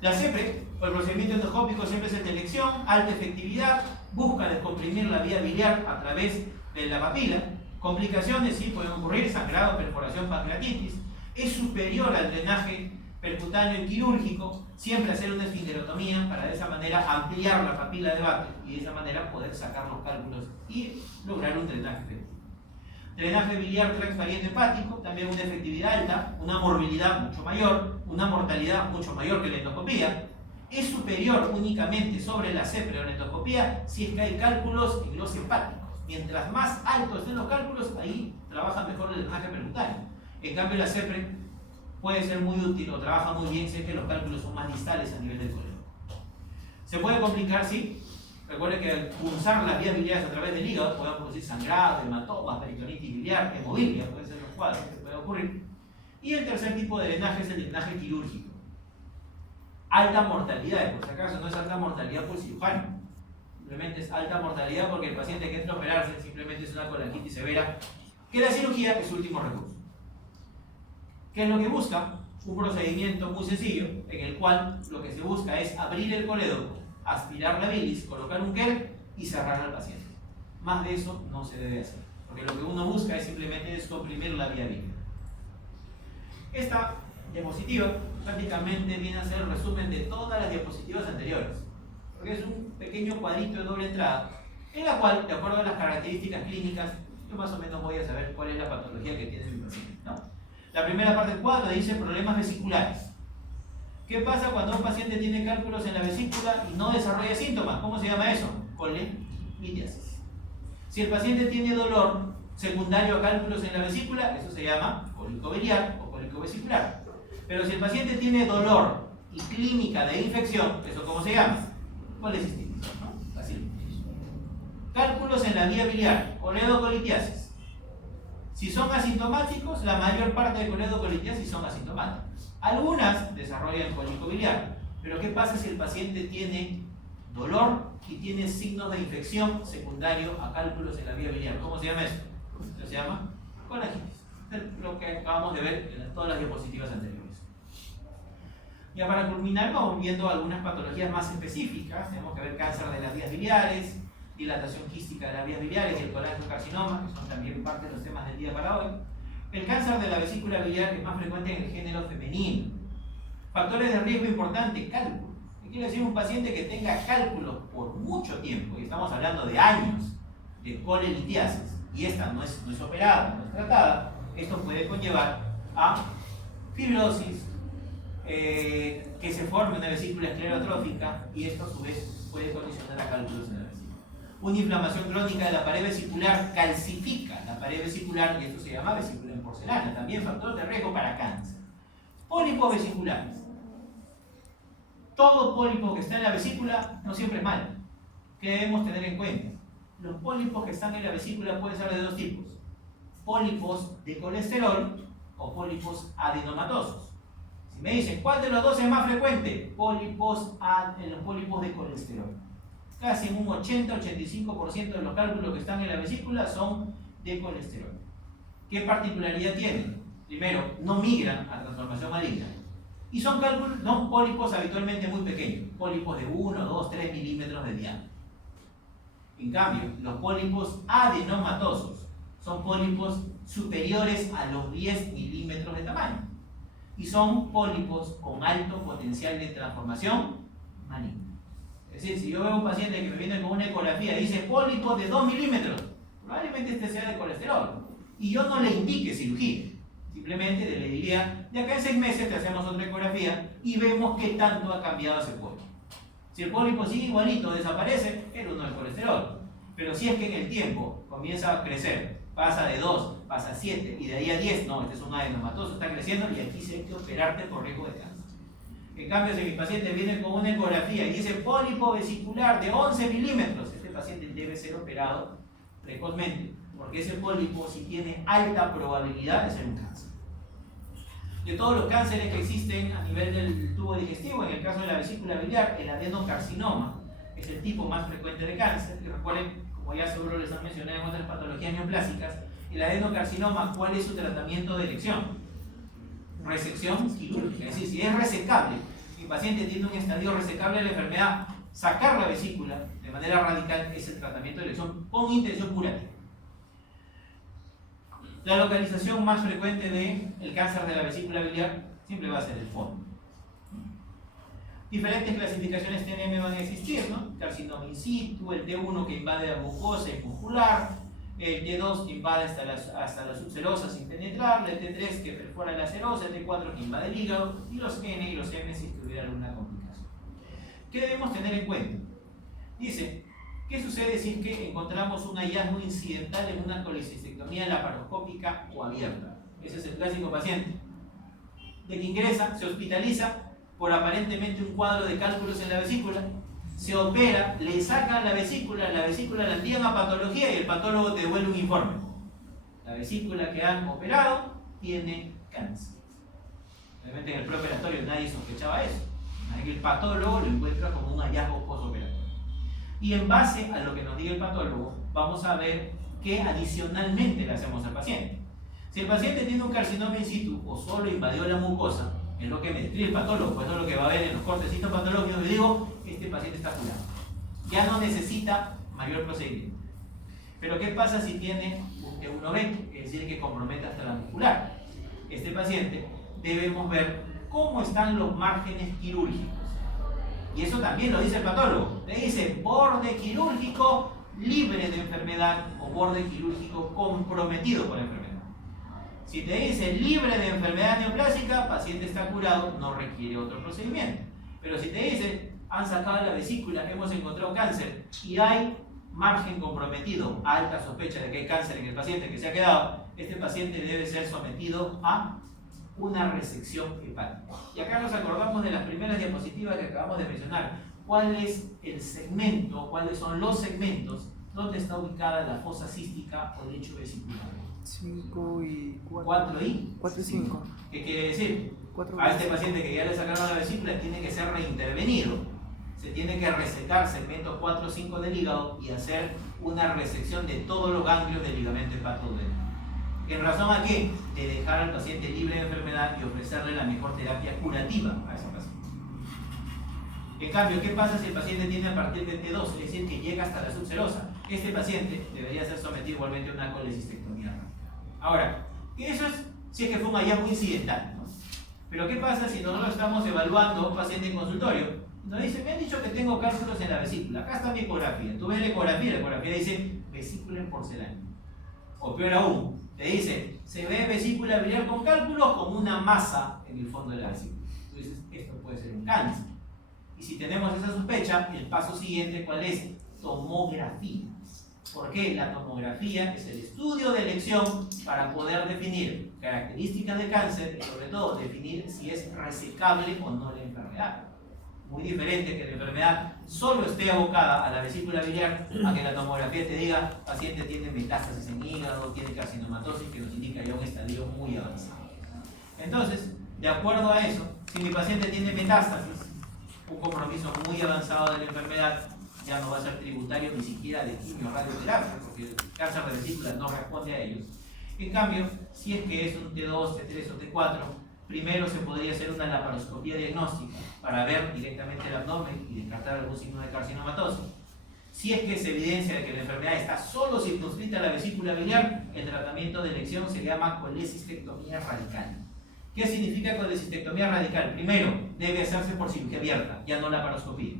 La CEPRE, o el procedimiento endoscópico, siempre es el de elección, alta efectividad, busca descomprimir la vía biliar a través de la papila. Complicaciones sí pueden ocurrir, sangrado, perforación, pancreatitis. Es superior al drenaje percutáneo y quirúrgico, siempre hacer una esfinterotomía para de esa manera ampliar la papila de Baker y de esa manera poder sacar los cálculos y lograr un drenaje efectivo. Drenaje biliar transparente hepático, también una efectividad alta, una morbilidad mucho mayor, una mortalidad mucho mayor que la endoscopía. Es superior únicamente sobre la CEPRE o la endoscopía si es que hay cálculos en los hepáticos. Mientras más altos estén los cálculos, ahí trabaja mejor el drenaje percutáneo. En cambio, la CEPRE puede ser muy útil o trabaja muy bien si es que los cálculos son más distales a nivel del colegio. ¿Se puede complicar? Sí. Recuerde que al punzar las vías biliares a través del hígado pueden producir sangrado, hematomas, peritonitis biliar, hemobilia, pueden ser los cuadros que pueden ocurrir. Y el tercer tipo de drenaje es el drenaje quirúrgico. Alta mortalidad, por si acaso no es alta mortalidad por cirujano. Simplemente es alta mortalidad porque el paciente que entra a operarse simplemente es una colangitis severa, que la cirugía es su último recurso. ¿Qué es lo que busca? Un procedimiento muy sencillo, en el cual lo que se busca es abrir el colédoco, aspirar la bilis, colocar un gel y cerrar al paciente. Más de eso no se debe hacer, porque lo que uno busca es simplemente descomprimir la vía biliar. Esta diapositiva prácticamente viene a ser el resumen de todas las diapositivas anteriores, porque es un pequeño cuadrito de doble entrada, en la cual, de acuerdo a las características clínicas, yo más o menos voy a saber cuál es la patología que tiene mi paciente, ¿no? La primera parte del cuadro dice problemas vesiculares. ¿Qué pasa cuando un paciente tiene cálculos en la vesícula y no desarrolla síntomas? ¿Cómo se llama eso? Colelitiasis. Si el paciente tiene dolor secundario a cálculos en la vesícula, eso se llama cólico biliar o cólico vesicular. Pero si el paciente tiene dolor y clínica de infección, ¿eso cómo se llama? Colecistitis, ¿no? Así. Cálculos en la vía biliar, coledocolitiasis. Si son asintomáticos, la mayor parte de coledocolitiasis son asintomáticas. Algunas desarrollan cólico biliar, pero ¿qué pasa si el paciente tiene dolor y tiene signos de infección secundario a cálculos en la vía biliar? ¿Cómo se llama eso? Se llama colangitis. Es lo que acabamos de ver en todas las diapositivas anteriores. Ya para culminar, vamos viendo algunas patologías más específicas. Tenemos que ver cáncer de las vías biliares, dilatación quística de las vías biliares y el colangiocarcinoma, que son también parte de los temas del día para hoy. El cáncer de la vesícula biliar es más frecuente en el género femenino. Factores de riesgo importantes, cálculos. ¿Qué quiere decir un paciente que tenga cálculos por mucho tiempo? Y estamos hablando de años de colelitiasis, y esta no es operada, no es tratada. Esto puede conllevar a fibrosis, que se forme una vesícula esclerotrófica y esto a su vez puede condicionar a cálculos en la vesícula. Una inflamación crónica de la pared vesicular calcifica la pared vesicular y esto se llama vesícula en porcelana, también factor de riesgo para cáncer. Pólipos vesiculares. Todo pólipo que está en la vesícula no siempre es malo. ¿Qué debemos tener en cuenta? Los pólipos que están en la vesícula pueden ser de dos tipos: pólipos de colesterol o pólipos adenomatosos. Si me dicen, ¿cuál de los dos es más frecuente? Los pólipos de colesterol. Casi en un 80-85% de los cálculos que están en la vesícula son de colesterol. ¿Qué particularidad tienen? Primero, no migran a transformación maligna. Y son pólipos habitualmente muy pequeños, pólipos de 1, 2, 3 milímetros de diámetro. En cambio, los pólipos adenomatosos son pólipos superiores a los 10 milímetros de tamaño. Y son pólipos con alto potencial de transformación maligna. Es decir, si yo veo a un paciente que me viene con una ecografía y dice pólipo de 2 milímetros, probablemente este sea de colesterol. Y yo no le indique cirugía. Simplemente le diría, de acá en 6 meses te hacemos otra ecografía y vemos qué tanto ha cambiado ese pólipo. Si el pólipo sigue igualito, desaparece, era uno del colesterol. Pero si es que en el tiempo comienza a crecer, pasa de 2, pasa a 7 y de ahí a 10, no, este es un adenomatoso, está creciendo y aquí sí hay que operarte por riesgo de cáncer. En cambio, si mi paciente viene con una ecografía y dice pólipo vesicular de 11 milímetros, este paciente debe ser operado precozmente, porque ese pólipo sí tiene alta probabilidad de ser un cáncer. De todos los cánceres que existen a nivel del tubo digestivo, en el caso de la vesícula biliar, el adenocarcinoma es el tipo más frecuente de cáncer. Y recuerden, como ya seguro les han mencionado en otras patologías neoplásicas, el adenocarcinoma, ¿cuál es su tratamiento de elección? Resección quirúrgica. Es decir, si es resecable, si el paciente tiene un estadio resecable de la enfermedad, sacar la vesícula de manera radical es el tratamiento de elección con intención curativa. La localización más frecuente del cáncer de la vesícula biliar siempre va a ser el fondo. Diferentes clasificaciones TNM van a existir, ¿no? Carcinoma in situ, el T1 que invade la mucosa y muscular, el T2 que invade hasta la subserosa sin penetrar, el T3 que perfora la serosa, el T4 que invade el hígado, y los N y los M si tuviera alguna complicación. ¿Qué debemos tener en cuenta? Dice, ¿qué sucede si es que encontramos un hallazgo incidental en una colecistectomía laparoscópica o abierta? Ese es el clásico paciente de que ingresa, se hospitaliza por aparentemente un cuadro de cálculos en la vesícula, se opera, le sacan la vesícula la envían a patología y el patólogo te devuelve un informe. La vesícula que han operado tiene cáncer. Obviamente en el preoperatorio nadie sospechaba eso. El patólogo lo encuentra como un hallazgo postoperatorio. Y en base a lo que nos diga el patólogo, vamos a ver qué adicionalmente le hacemos al paciente. Si el paciente tiene un carcinoma in situ o solo invadió la mucosa, es lo que me describe el patólogo, pues eso es lo que va a ver en los cortes histopatológicos, le digo, este paciente está curado. Ya no necesita mayor procedimiento. Pero ¿qué pasa si tiene un T1B? Es decir, que compromete hasta la muscular. Este paciente debemos ver cómo están los márgenes quirúrgicos. Y eso también lo dice el patólogo. Le dice borde quirúrgico libre de enfermedad o borde quirúrgico comprometido por enfermedad. Si te dice libre de enfermedad neoplásica, paciente está curado, no requiere otro procedimiento. Pero si te dice, han sacado la vesícula, hemos encontrado cáncer y hay margen comprometido, alta sospecha de que hay cáncer en el paciente que se ha quedado, este paciente debe ser sometido a una resección hepática. Y acá nos acordamos de las primeras diapositivas que acabamos de mencionar. ¿Cuál es el segmento, cuáles son los segmentos donde está ubicada la fosa cística o lecho vesicular? 5 y 4. 4 y 5. ¿Qué quiere decir? 4 A este paciente que ya le sacaron la vesícula tiene que ser reintervenido. Se tiene que resecar segmentos 4 o 5 del hígado y hacer una resección de todos los ganglios del ligamento hepatodental. ¿En razón a qué? De dejar al paciente libre de enfermedad y ofrecerle la mejor terapia curativa a ese paciente. En cambio, ¿qué pasa si el paciente tiene a partir de T2, es decir, que llega hasta la subserosa? Este paciente debería ser sometido igualmente a una colecistectomía. Ahora, eso es si es que fue un hallazgo incidental, ¿no? Pero ¿qué pasa si nosotros estamos evaluando a un paciente en consultorio? Nos dice, me han dicho que tengo cálculos en la vesícula, acá está mi ecografía. Tú ves la ecografía dice vesícula en porcelana. O peor aún, te dice, se ve vesícula biliar con cálculos como una masa en el fondo de la vesícula. tú dices, esto puede ser un cáncer. Y si tenemos esa sospecha, el paso siguiente, ¿cuál es? Tomografía. ¿Por qué? La tomografía es el estudio de elección para poder definir características de cáncer y sobre todo definir si es resecable o no la enfermedad. Muy diferente que la enfermedad solo esté abocada a la vesícula biliar, a que la tomografía te diga, paciente tiene metástasis en hígado, tiene carcinomatosis, que nos indica ya un estadio muy avanzado. Entonces, de acuerdo a eso, si mi paciente tiene metástasis, un compromiso muy avanzado de la enfermedad, ya no va a ser tributario ni siquiera de quimio radioterapia, porque el cáncer de vesícula no responde a ellos. En cambio, si es que es un T2, T3 o T4, primero se podría hacer una laparoscopía diagnóstica para ver directamente el abdomen y descartar algún signo de carcinomatosis. Si es que se evidencia de que la enfermedad está solo circunscrita a la vesícula biliar, el tratamiento de elección se llama colecistectomía radical. ¿Qué significa colecistectomía radical? Primero, debe hacerse por cirugía abierta, ya no laparoscopía.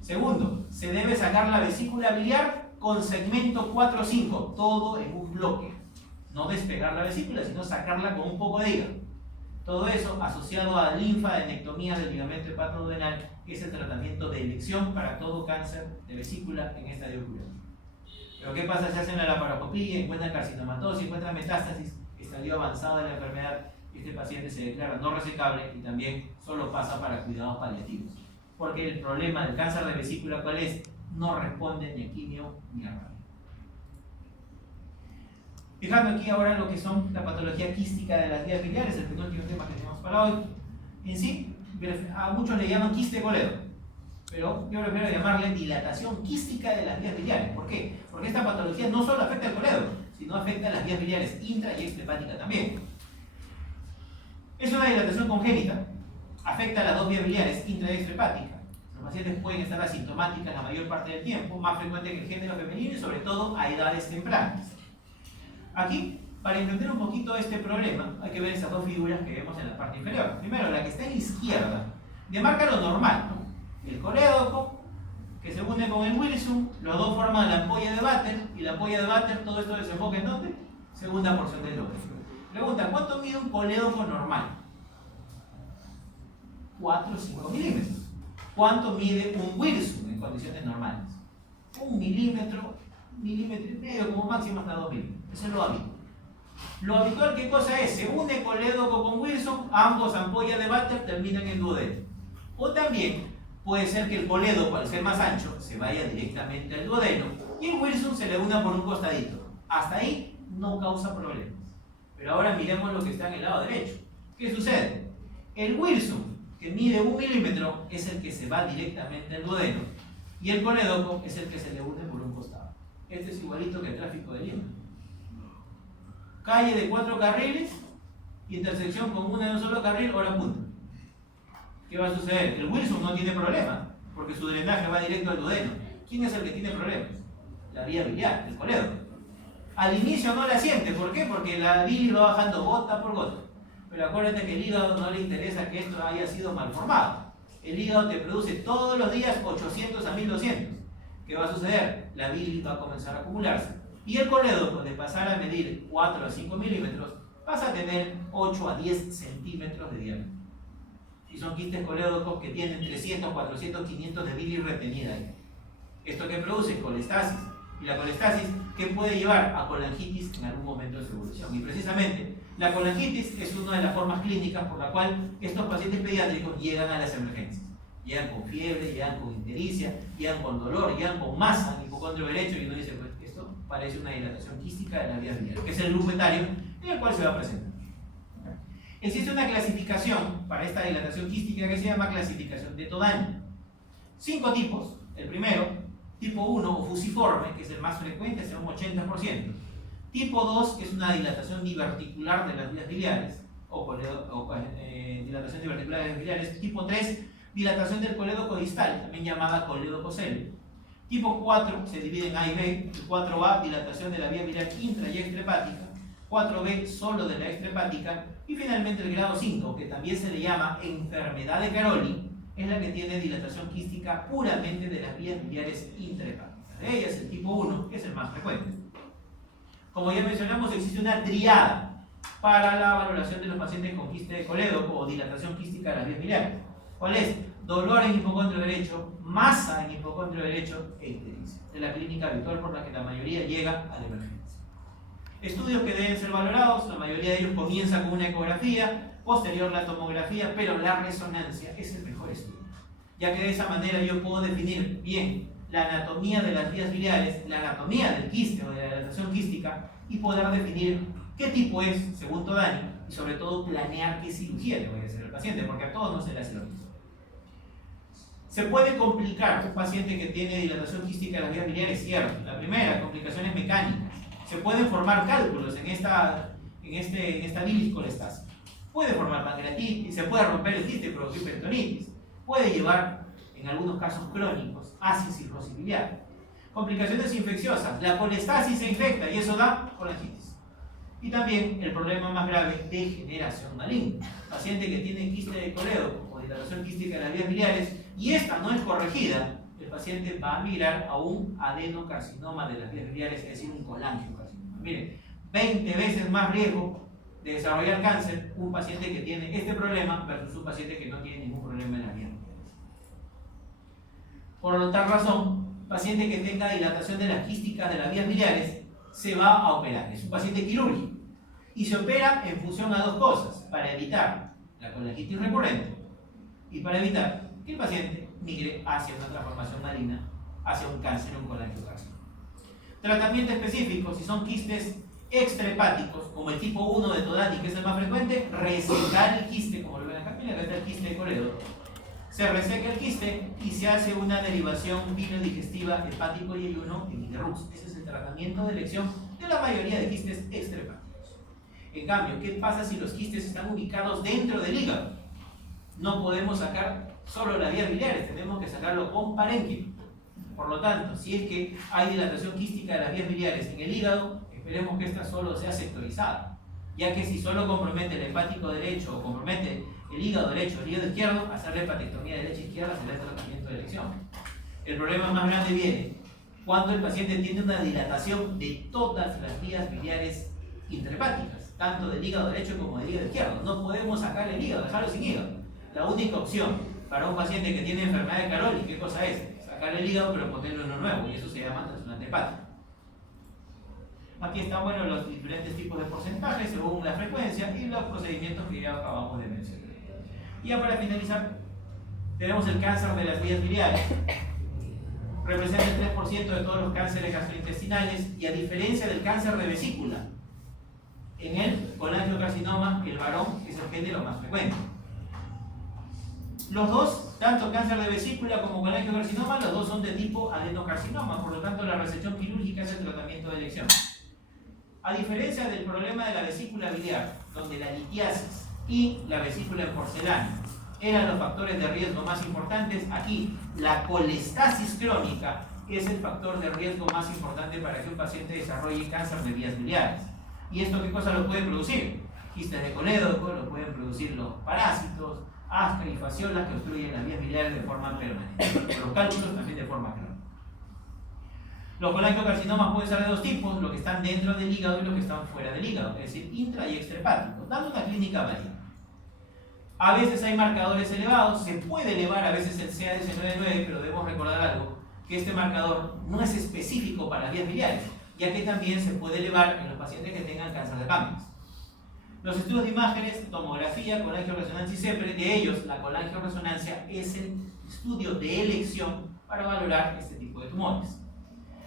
Segundo, se debe sacar la vesícula biliar con segmento 4 o 5, todo en un bloque. No despegar la vesícula, sino sacarla con un poco de hígado. Todo eso asociado a linfadenectomía del ligamento hepatoduodenal, que es el tratamiento de elección para todo cáncer de vesícula en estadio curado. Pero ¿qué pasa si hacen la laparoscopía, encuentran carcinomatosis, encuentran metástasis, estadio avanzado de la enfermedad? Este paciente se declara no resecable y también solo pasa para cuidados paliativos. Porque el problema del cáncer de vesícula, ¿cuál es? No responde ni a quimio ni a radio. Fijando aquí ahora lo que son la patología quística de las vías biliares, el penúltimo tema que tenemos para hoy. En sí, a muchos le llaman quiste coledo, pero yo prefiero llamarle dilatación quística de las vías biliares. ¿Por qué? Porque esta patología no solo afecta al coledo, sino afecta a las vías biliares intra y extrahepática también. Es una dilatación congénita, afecta a las dos vías biliares intra y extrahepática. Los pacientes pueden estar asintomáticas la mayor parte del tiempo, más frecuente que el género femenino y sobre todo a edades tempranas. Aquí, para entender un poquito este problema, hay que ver esas dos figuras que vemos en la parte inferior. Primero, la que está en la izquierda, demarca lo normal, ¿no? El colédoco, que se une con el Wilson, los dos forman la ampolla de Vater, y la ampolla de Vater, todo esto desemboca ¿en dónde? Segunda porción del lobe. Pregunta, ¿cuánto mide un colédoco normal? 4 o 5 milímetros. ¿Cuánto mide un Wilson en condiciones normales? 1 milímetro, milímetro y medio, como máximo hasta 2 milímetros. Eso es lo habitual. Lo habitual, ¿qué cosa es? Se une colédoco con Wilson, ambos ampollas de Vater terminan en duodeno. O también puede ser que el colédoco, al ser más ancho, se vaya directamente al duodeno y el Wilson se le una por un costadito. Hasta ahí no causa problemas. Pero ahora miremos lo que está en el lado derecho. ¿Qué sucede? El Wilson, que mide 1 milímetro, es el que se va directamente al duodeno y el colédoco es el que se le une por un costado. Este es igualito que el tráfico de Lima. Calle de 4 carriles, intersección con una de un solo carril, hora punta. ¿Qué va a suceder? El Wilson no tiene problema, porque su drenaje va directo al duodeno. ¿Quién es el que tiene problemas? La vía biliar, el colédoco. Al inicio no la siente, ¿por qué? Porque la bilis va bajando gota por gota. Pero acuérdate que el hígado no le interesa que esto haya sido mal formado. El hígado te produce todos los días 800 a 1200. ¿Qué va a suceder? La bilis va a comenzar a acumularse. Y el colédoco, de pasar a medir 4 a 5 milímetros, pasa a tener 8 a 10 centímetros de diámetro. Y son quistes colédocos que tienen 300, 400, 500 de bilis retenida ahí. ¿Esto qué produce? Colestasis. Y la colestasis, ¿qué puede llevar? A colangitis en algún momento de su evolución. Y precisamente, la colangitis es una de las formas clínicas por la cual estos pacientes pediátricos llegan a las emergencias. Llegan con fiebre, llegan con ictericia, llegan con dolor, llegan con masa en hipocondrio derecho y uno dice, pues esto parece una dilatación quística de la vía biliar, que es el grupo etario en el cual se va a presentar. Existe una clasificación para esta dilatación quística que se llama clasificación de Todaño. 5 tipos. El primero, tipo 1 o fusiforme, que es el más frecuente, es un 80%. Tipo 2, que es una dilatación diverticular de las vías biliares, dilatación diverticular de las vías biliares. Tipo 3, dilatación del colédoco distal, también llamada colédococele. Tipo 4 se divide en A y B. El 4A, dilatación de la vía biliar intra y extrahepática. 4B, solo de la extrahepática. Y finalmente el grado 5, que también se le llama enfermedad de Caroli, es la que tiene dilatación quística puramente de las vías biliares intrahepáticas. De ellas, el tipo 1, que es el más frecuente. Como ya mencionamos, existe una triada para la valoración de los pacientes con quiste de colédoco o dilatación quística de las vías biliares. ¿Cuál es? Dolor en hipocondrio derecho, masa en hipocondrio derecho e ictericia. Es la clínica habitual por la que la mayoría llega a la emergencia. Estudios que deben ser valorados, la mayoría de ellos comienza con una ecografía, posterior la tomografía, pero la resonancia es el mejor estudio, ya que de esa manera yo puedo definir bien la anatomía de las vías biliares, la anatomía del quiste o de la dilatación quística y poder definir qué tipo es según todo daño y sobre todo planear qué cirugía le voy a hacer al paciente, porque a todos no se le hace lo mismo. Se puede complicar un paciente que tiene dilatación quística de las vías biliares, cierto. La primera, complicaciones mecánicas. Se pueden formar cálculos en esta bilis colestásica. Puede formar pancreatitis, se puede romper el quiste y producir peritonitis. Puede llevar, en algunos casos crónicos, acicirrosis biliar. Complicaciones infecciosas. La colestasis se infecta y eso da colangitis. Y también el problema más grave, degeneración maligna. Paciente que tiene quiste de colédoco o dilatación quística de las vías biliares y esta no es corregida, el paciente va a migrar a un adenocarcinoma de las vías biliares, es decir, un colangiocarcinoma. Miren, 20 veces más riesgo de desarrollar cáncer un paciente que tiene este problema versus un paciente que no tiene ningún problema en las vías biliares. Por tal razón, paciente que tenga dilatación de las quísticas de las vías biliares se va a operar. Es un paciente quirúrgico y se opera en función a dos cosas: para evitar la colangitis recurrente y para evitar que el paciente migre hacia una transformación maligna, hacia un cáncer o un colangiocarcinoma. Tratamiento específico: si son quistes extrahepáticos, como el tipo 1 de Todani, que es el más frecuente, resecar el quiste, como lo ven acá, mira, acá está el quiste de colédoco. Se reseca el quiste y se hace una derivación biliodigestiva hepático y ayuno en Iderrux. Ese es el tratamiento de elección de la mayoría de quistes extrahepáticos. En cambio, ¿qué pasa si los quistes están ubicados dentro del hígado? No podemos sacar solo las vías biliares, tenemos que sacarlo con parénquima. Por lo tanto, si es que hay dilatación quística de las vías biliares en el hígado, esperemos que esta solo sea sectorizada, ya que si solo compromete el hepático derecho o compromete el hígado derecho o el hígado izquierdo, hacerle hepatectomía derecha e izquierda será el tratamiento de elección. El problema más grande viene cuando el paciente tiene una dilatación de todas las vías biliares intrahepáticas, tanto del hígado derecho como del hígado izquierdo. No podemos sacar el hígado, dejarlo sin hígado. La única opción para un paciente que tiene enfermedad de Caroli, ¿qué cosa es? Sacar el hígado pero ponerlo en uno nuevo, y eso se llama trasplante hepático. Aquí están, bueno, los diferentes tipos de porcentajes según la frecuencia y los procedimientos que ya acabamos de mencionar. Y ya para finalizar, tenemos el cáncer de las vías biliares. Representa el 3% de todos los cánceres gastrointestinales y a diferencia del cáncer de vesícula, en el colangiocarcinoma, el varón es el género más frecuente. Los dos, tanto cáncer de vesícula como colangiocarcinoma, los dos son de tipo adenocarcinoma, por lo tanto la resección quirúrgica es el tratamiento de elección. A diferencia del problema de la vesícula biliar, donde la litiasis y la vesícula en porcelana eran los factores de riesgo más importantes, aquí la colestasis crónica es el factor de riesgo más importante para que un paciente desarrolle cáncer de vías biliares. ¿Y esto qué cosa lo puede producir? Quistes de colédoco, lo pueden producir los parásitos, asca y fasciolas que obstruyen las vías biliares de forma permanente. Los cálculos también de forma crónica. Los colangiocarcinomas pueden ser de dos tipos: los que están dentro del hígado y los que están fuera del hígado, es decir, intra y extrahepáticos, dando una clínica válida. A veces hay marcadores elevados, se puede elevar a veces el CA19-9, pero debemos recordar algo, que este marcador no es específico para las vías biliares, ya que también se puede elevar en los pacientes que tengan cáncer de páncreas. Los estudios de imágenes, tomografía, colangioresonancia y CEPRE, de ellos la colangioresonancia es el estudio de elección para valorar este tipo de tumores.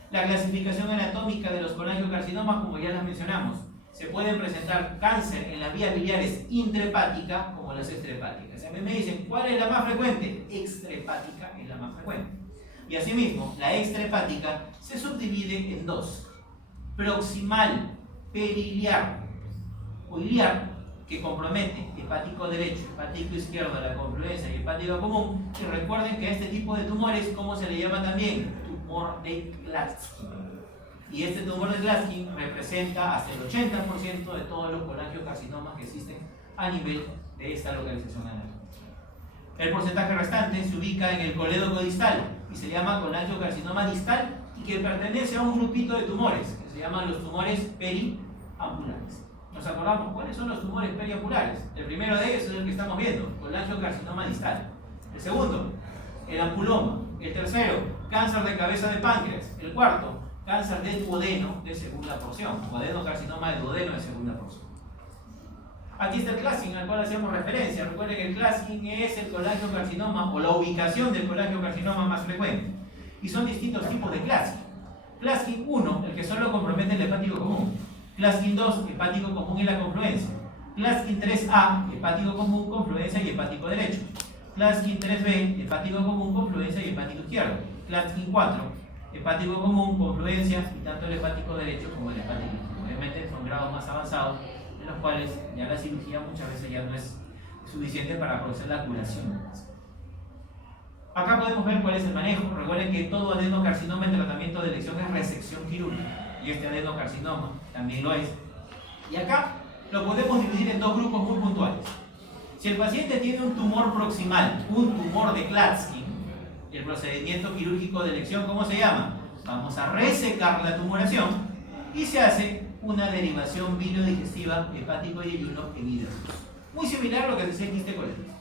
La clasificación anatómica de los colangiocarcinomas, como ya las mencionamos, se pueden presentar cáncer en las vías biliares intrahepática como las extrahepáticas. A mí me dicen, ¿cuál es la más frecuente? Extrahepática es la más frecuente. Y asimismo, la extrahepática se subdivide en dos: proximal periliar o iliar, que compromete hepático derecho, hepático izquierdo, la confluencia y hepático común. Y recuerden que a este tipo de tumores, ¿cómo se le llama también? Tumor de Klatskin. Y este tumor de Klatskin representa hasta el 80% de todos los colangiocarcinomas que existen a nivel de esta localización anatómica. El porcentaje restante se ubica en el colédoco distal y se llama colangiocarcinoma distal y que pertenece a un grupito de tumores que se llaman los tumores periambulares. Nos acordamos cuáles son los tumores perioculares. El primero de ellos es el que estamos viendo, colangiocarcinoma distal. El segundo, el ampuloma. El tercero, cáncer de cabeza de páncreas. El cuarto, cáncer de duodeno de segunda porción, o adenocarcinoma de duodeno de segunda porción. Aquí está el clasking al cual hacíamos referencia. Recuerden que el clasking es el colangiocarcinoma o la ubicación del colangiocarcinoma más frecuente. Y son distintos tipos de clasking. Clasking 1, el que solo compromete el hepático común. Clasking 2, hepático común y la confluencia. Clasking 3A, hepático común, confluencia y hepático derecho. Clasking 3B, hepático común, confluencia y hepático izquierdo. Clasking 4, hepático común, confluencia y tanto el hepático derecho como el hepático izquierdo. Obviamente son grados más avanzados en los cuales ya la cirugía muchas veces ya no es suficiente para proceder a la curación. Acá podemos ver cuál es el manejo. Recuerden que todo adenocarcinoma en tratamiento de elección es resección quirúrgica y este adenocarcinoma también lo es. Y acá lo podemos dividir en dos grupos muy puntuales. Si el paciente tiene un tumor proximal, un tumor de Klatskin, el procedimiento quirúrgico de elección, ¿cómo se llama? Vamos a resecar la tumoración y se hace una derivación bilodigestiva hepático y ayuno en hidrógeno. Muy similar a lo que se hacía en quiste colérico.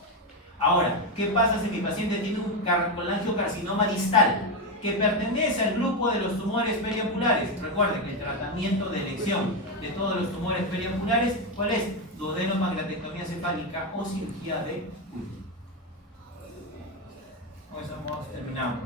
Ahora, ¿qué pasa si mi paciente tiene un colangiocarcinoma distal que pertenece al grupo de los tumores perioculares? Recuerden que el tratamiento de elección de todos los tumores perioculares, ¿cuál es? Duodenomagnerectomía cefálica o cirugía de último. Con eso hemos terminado.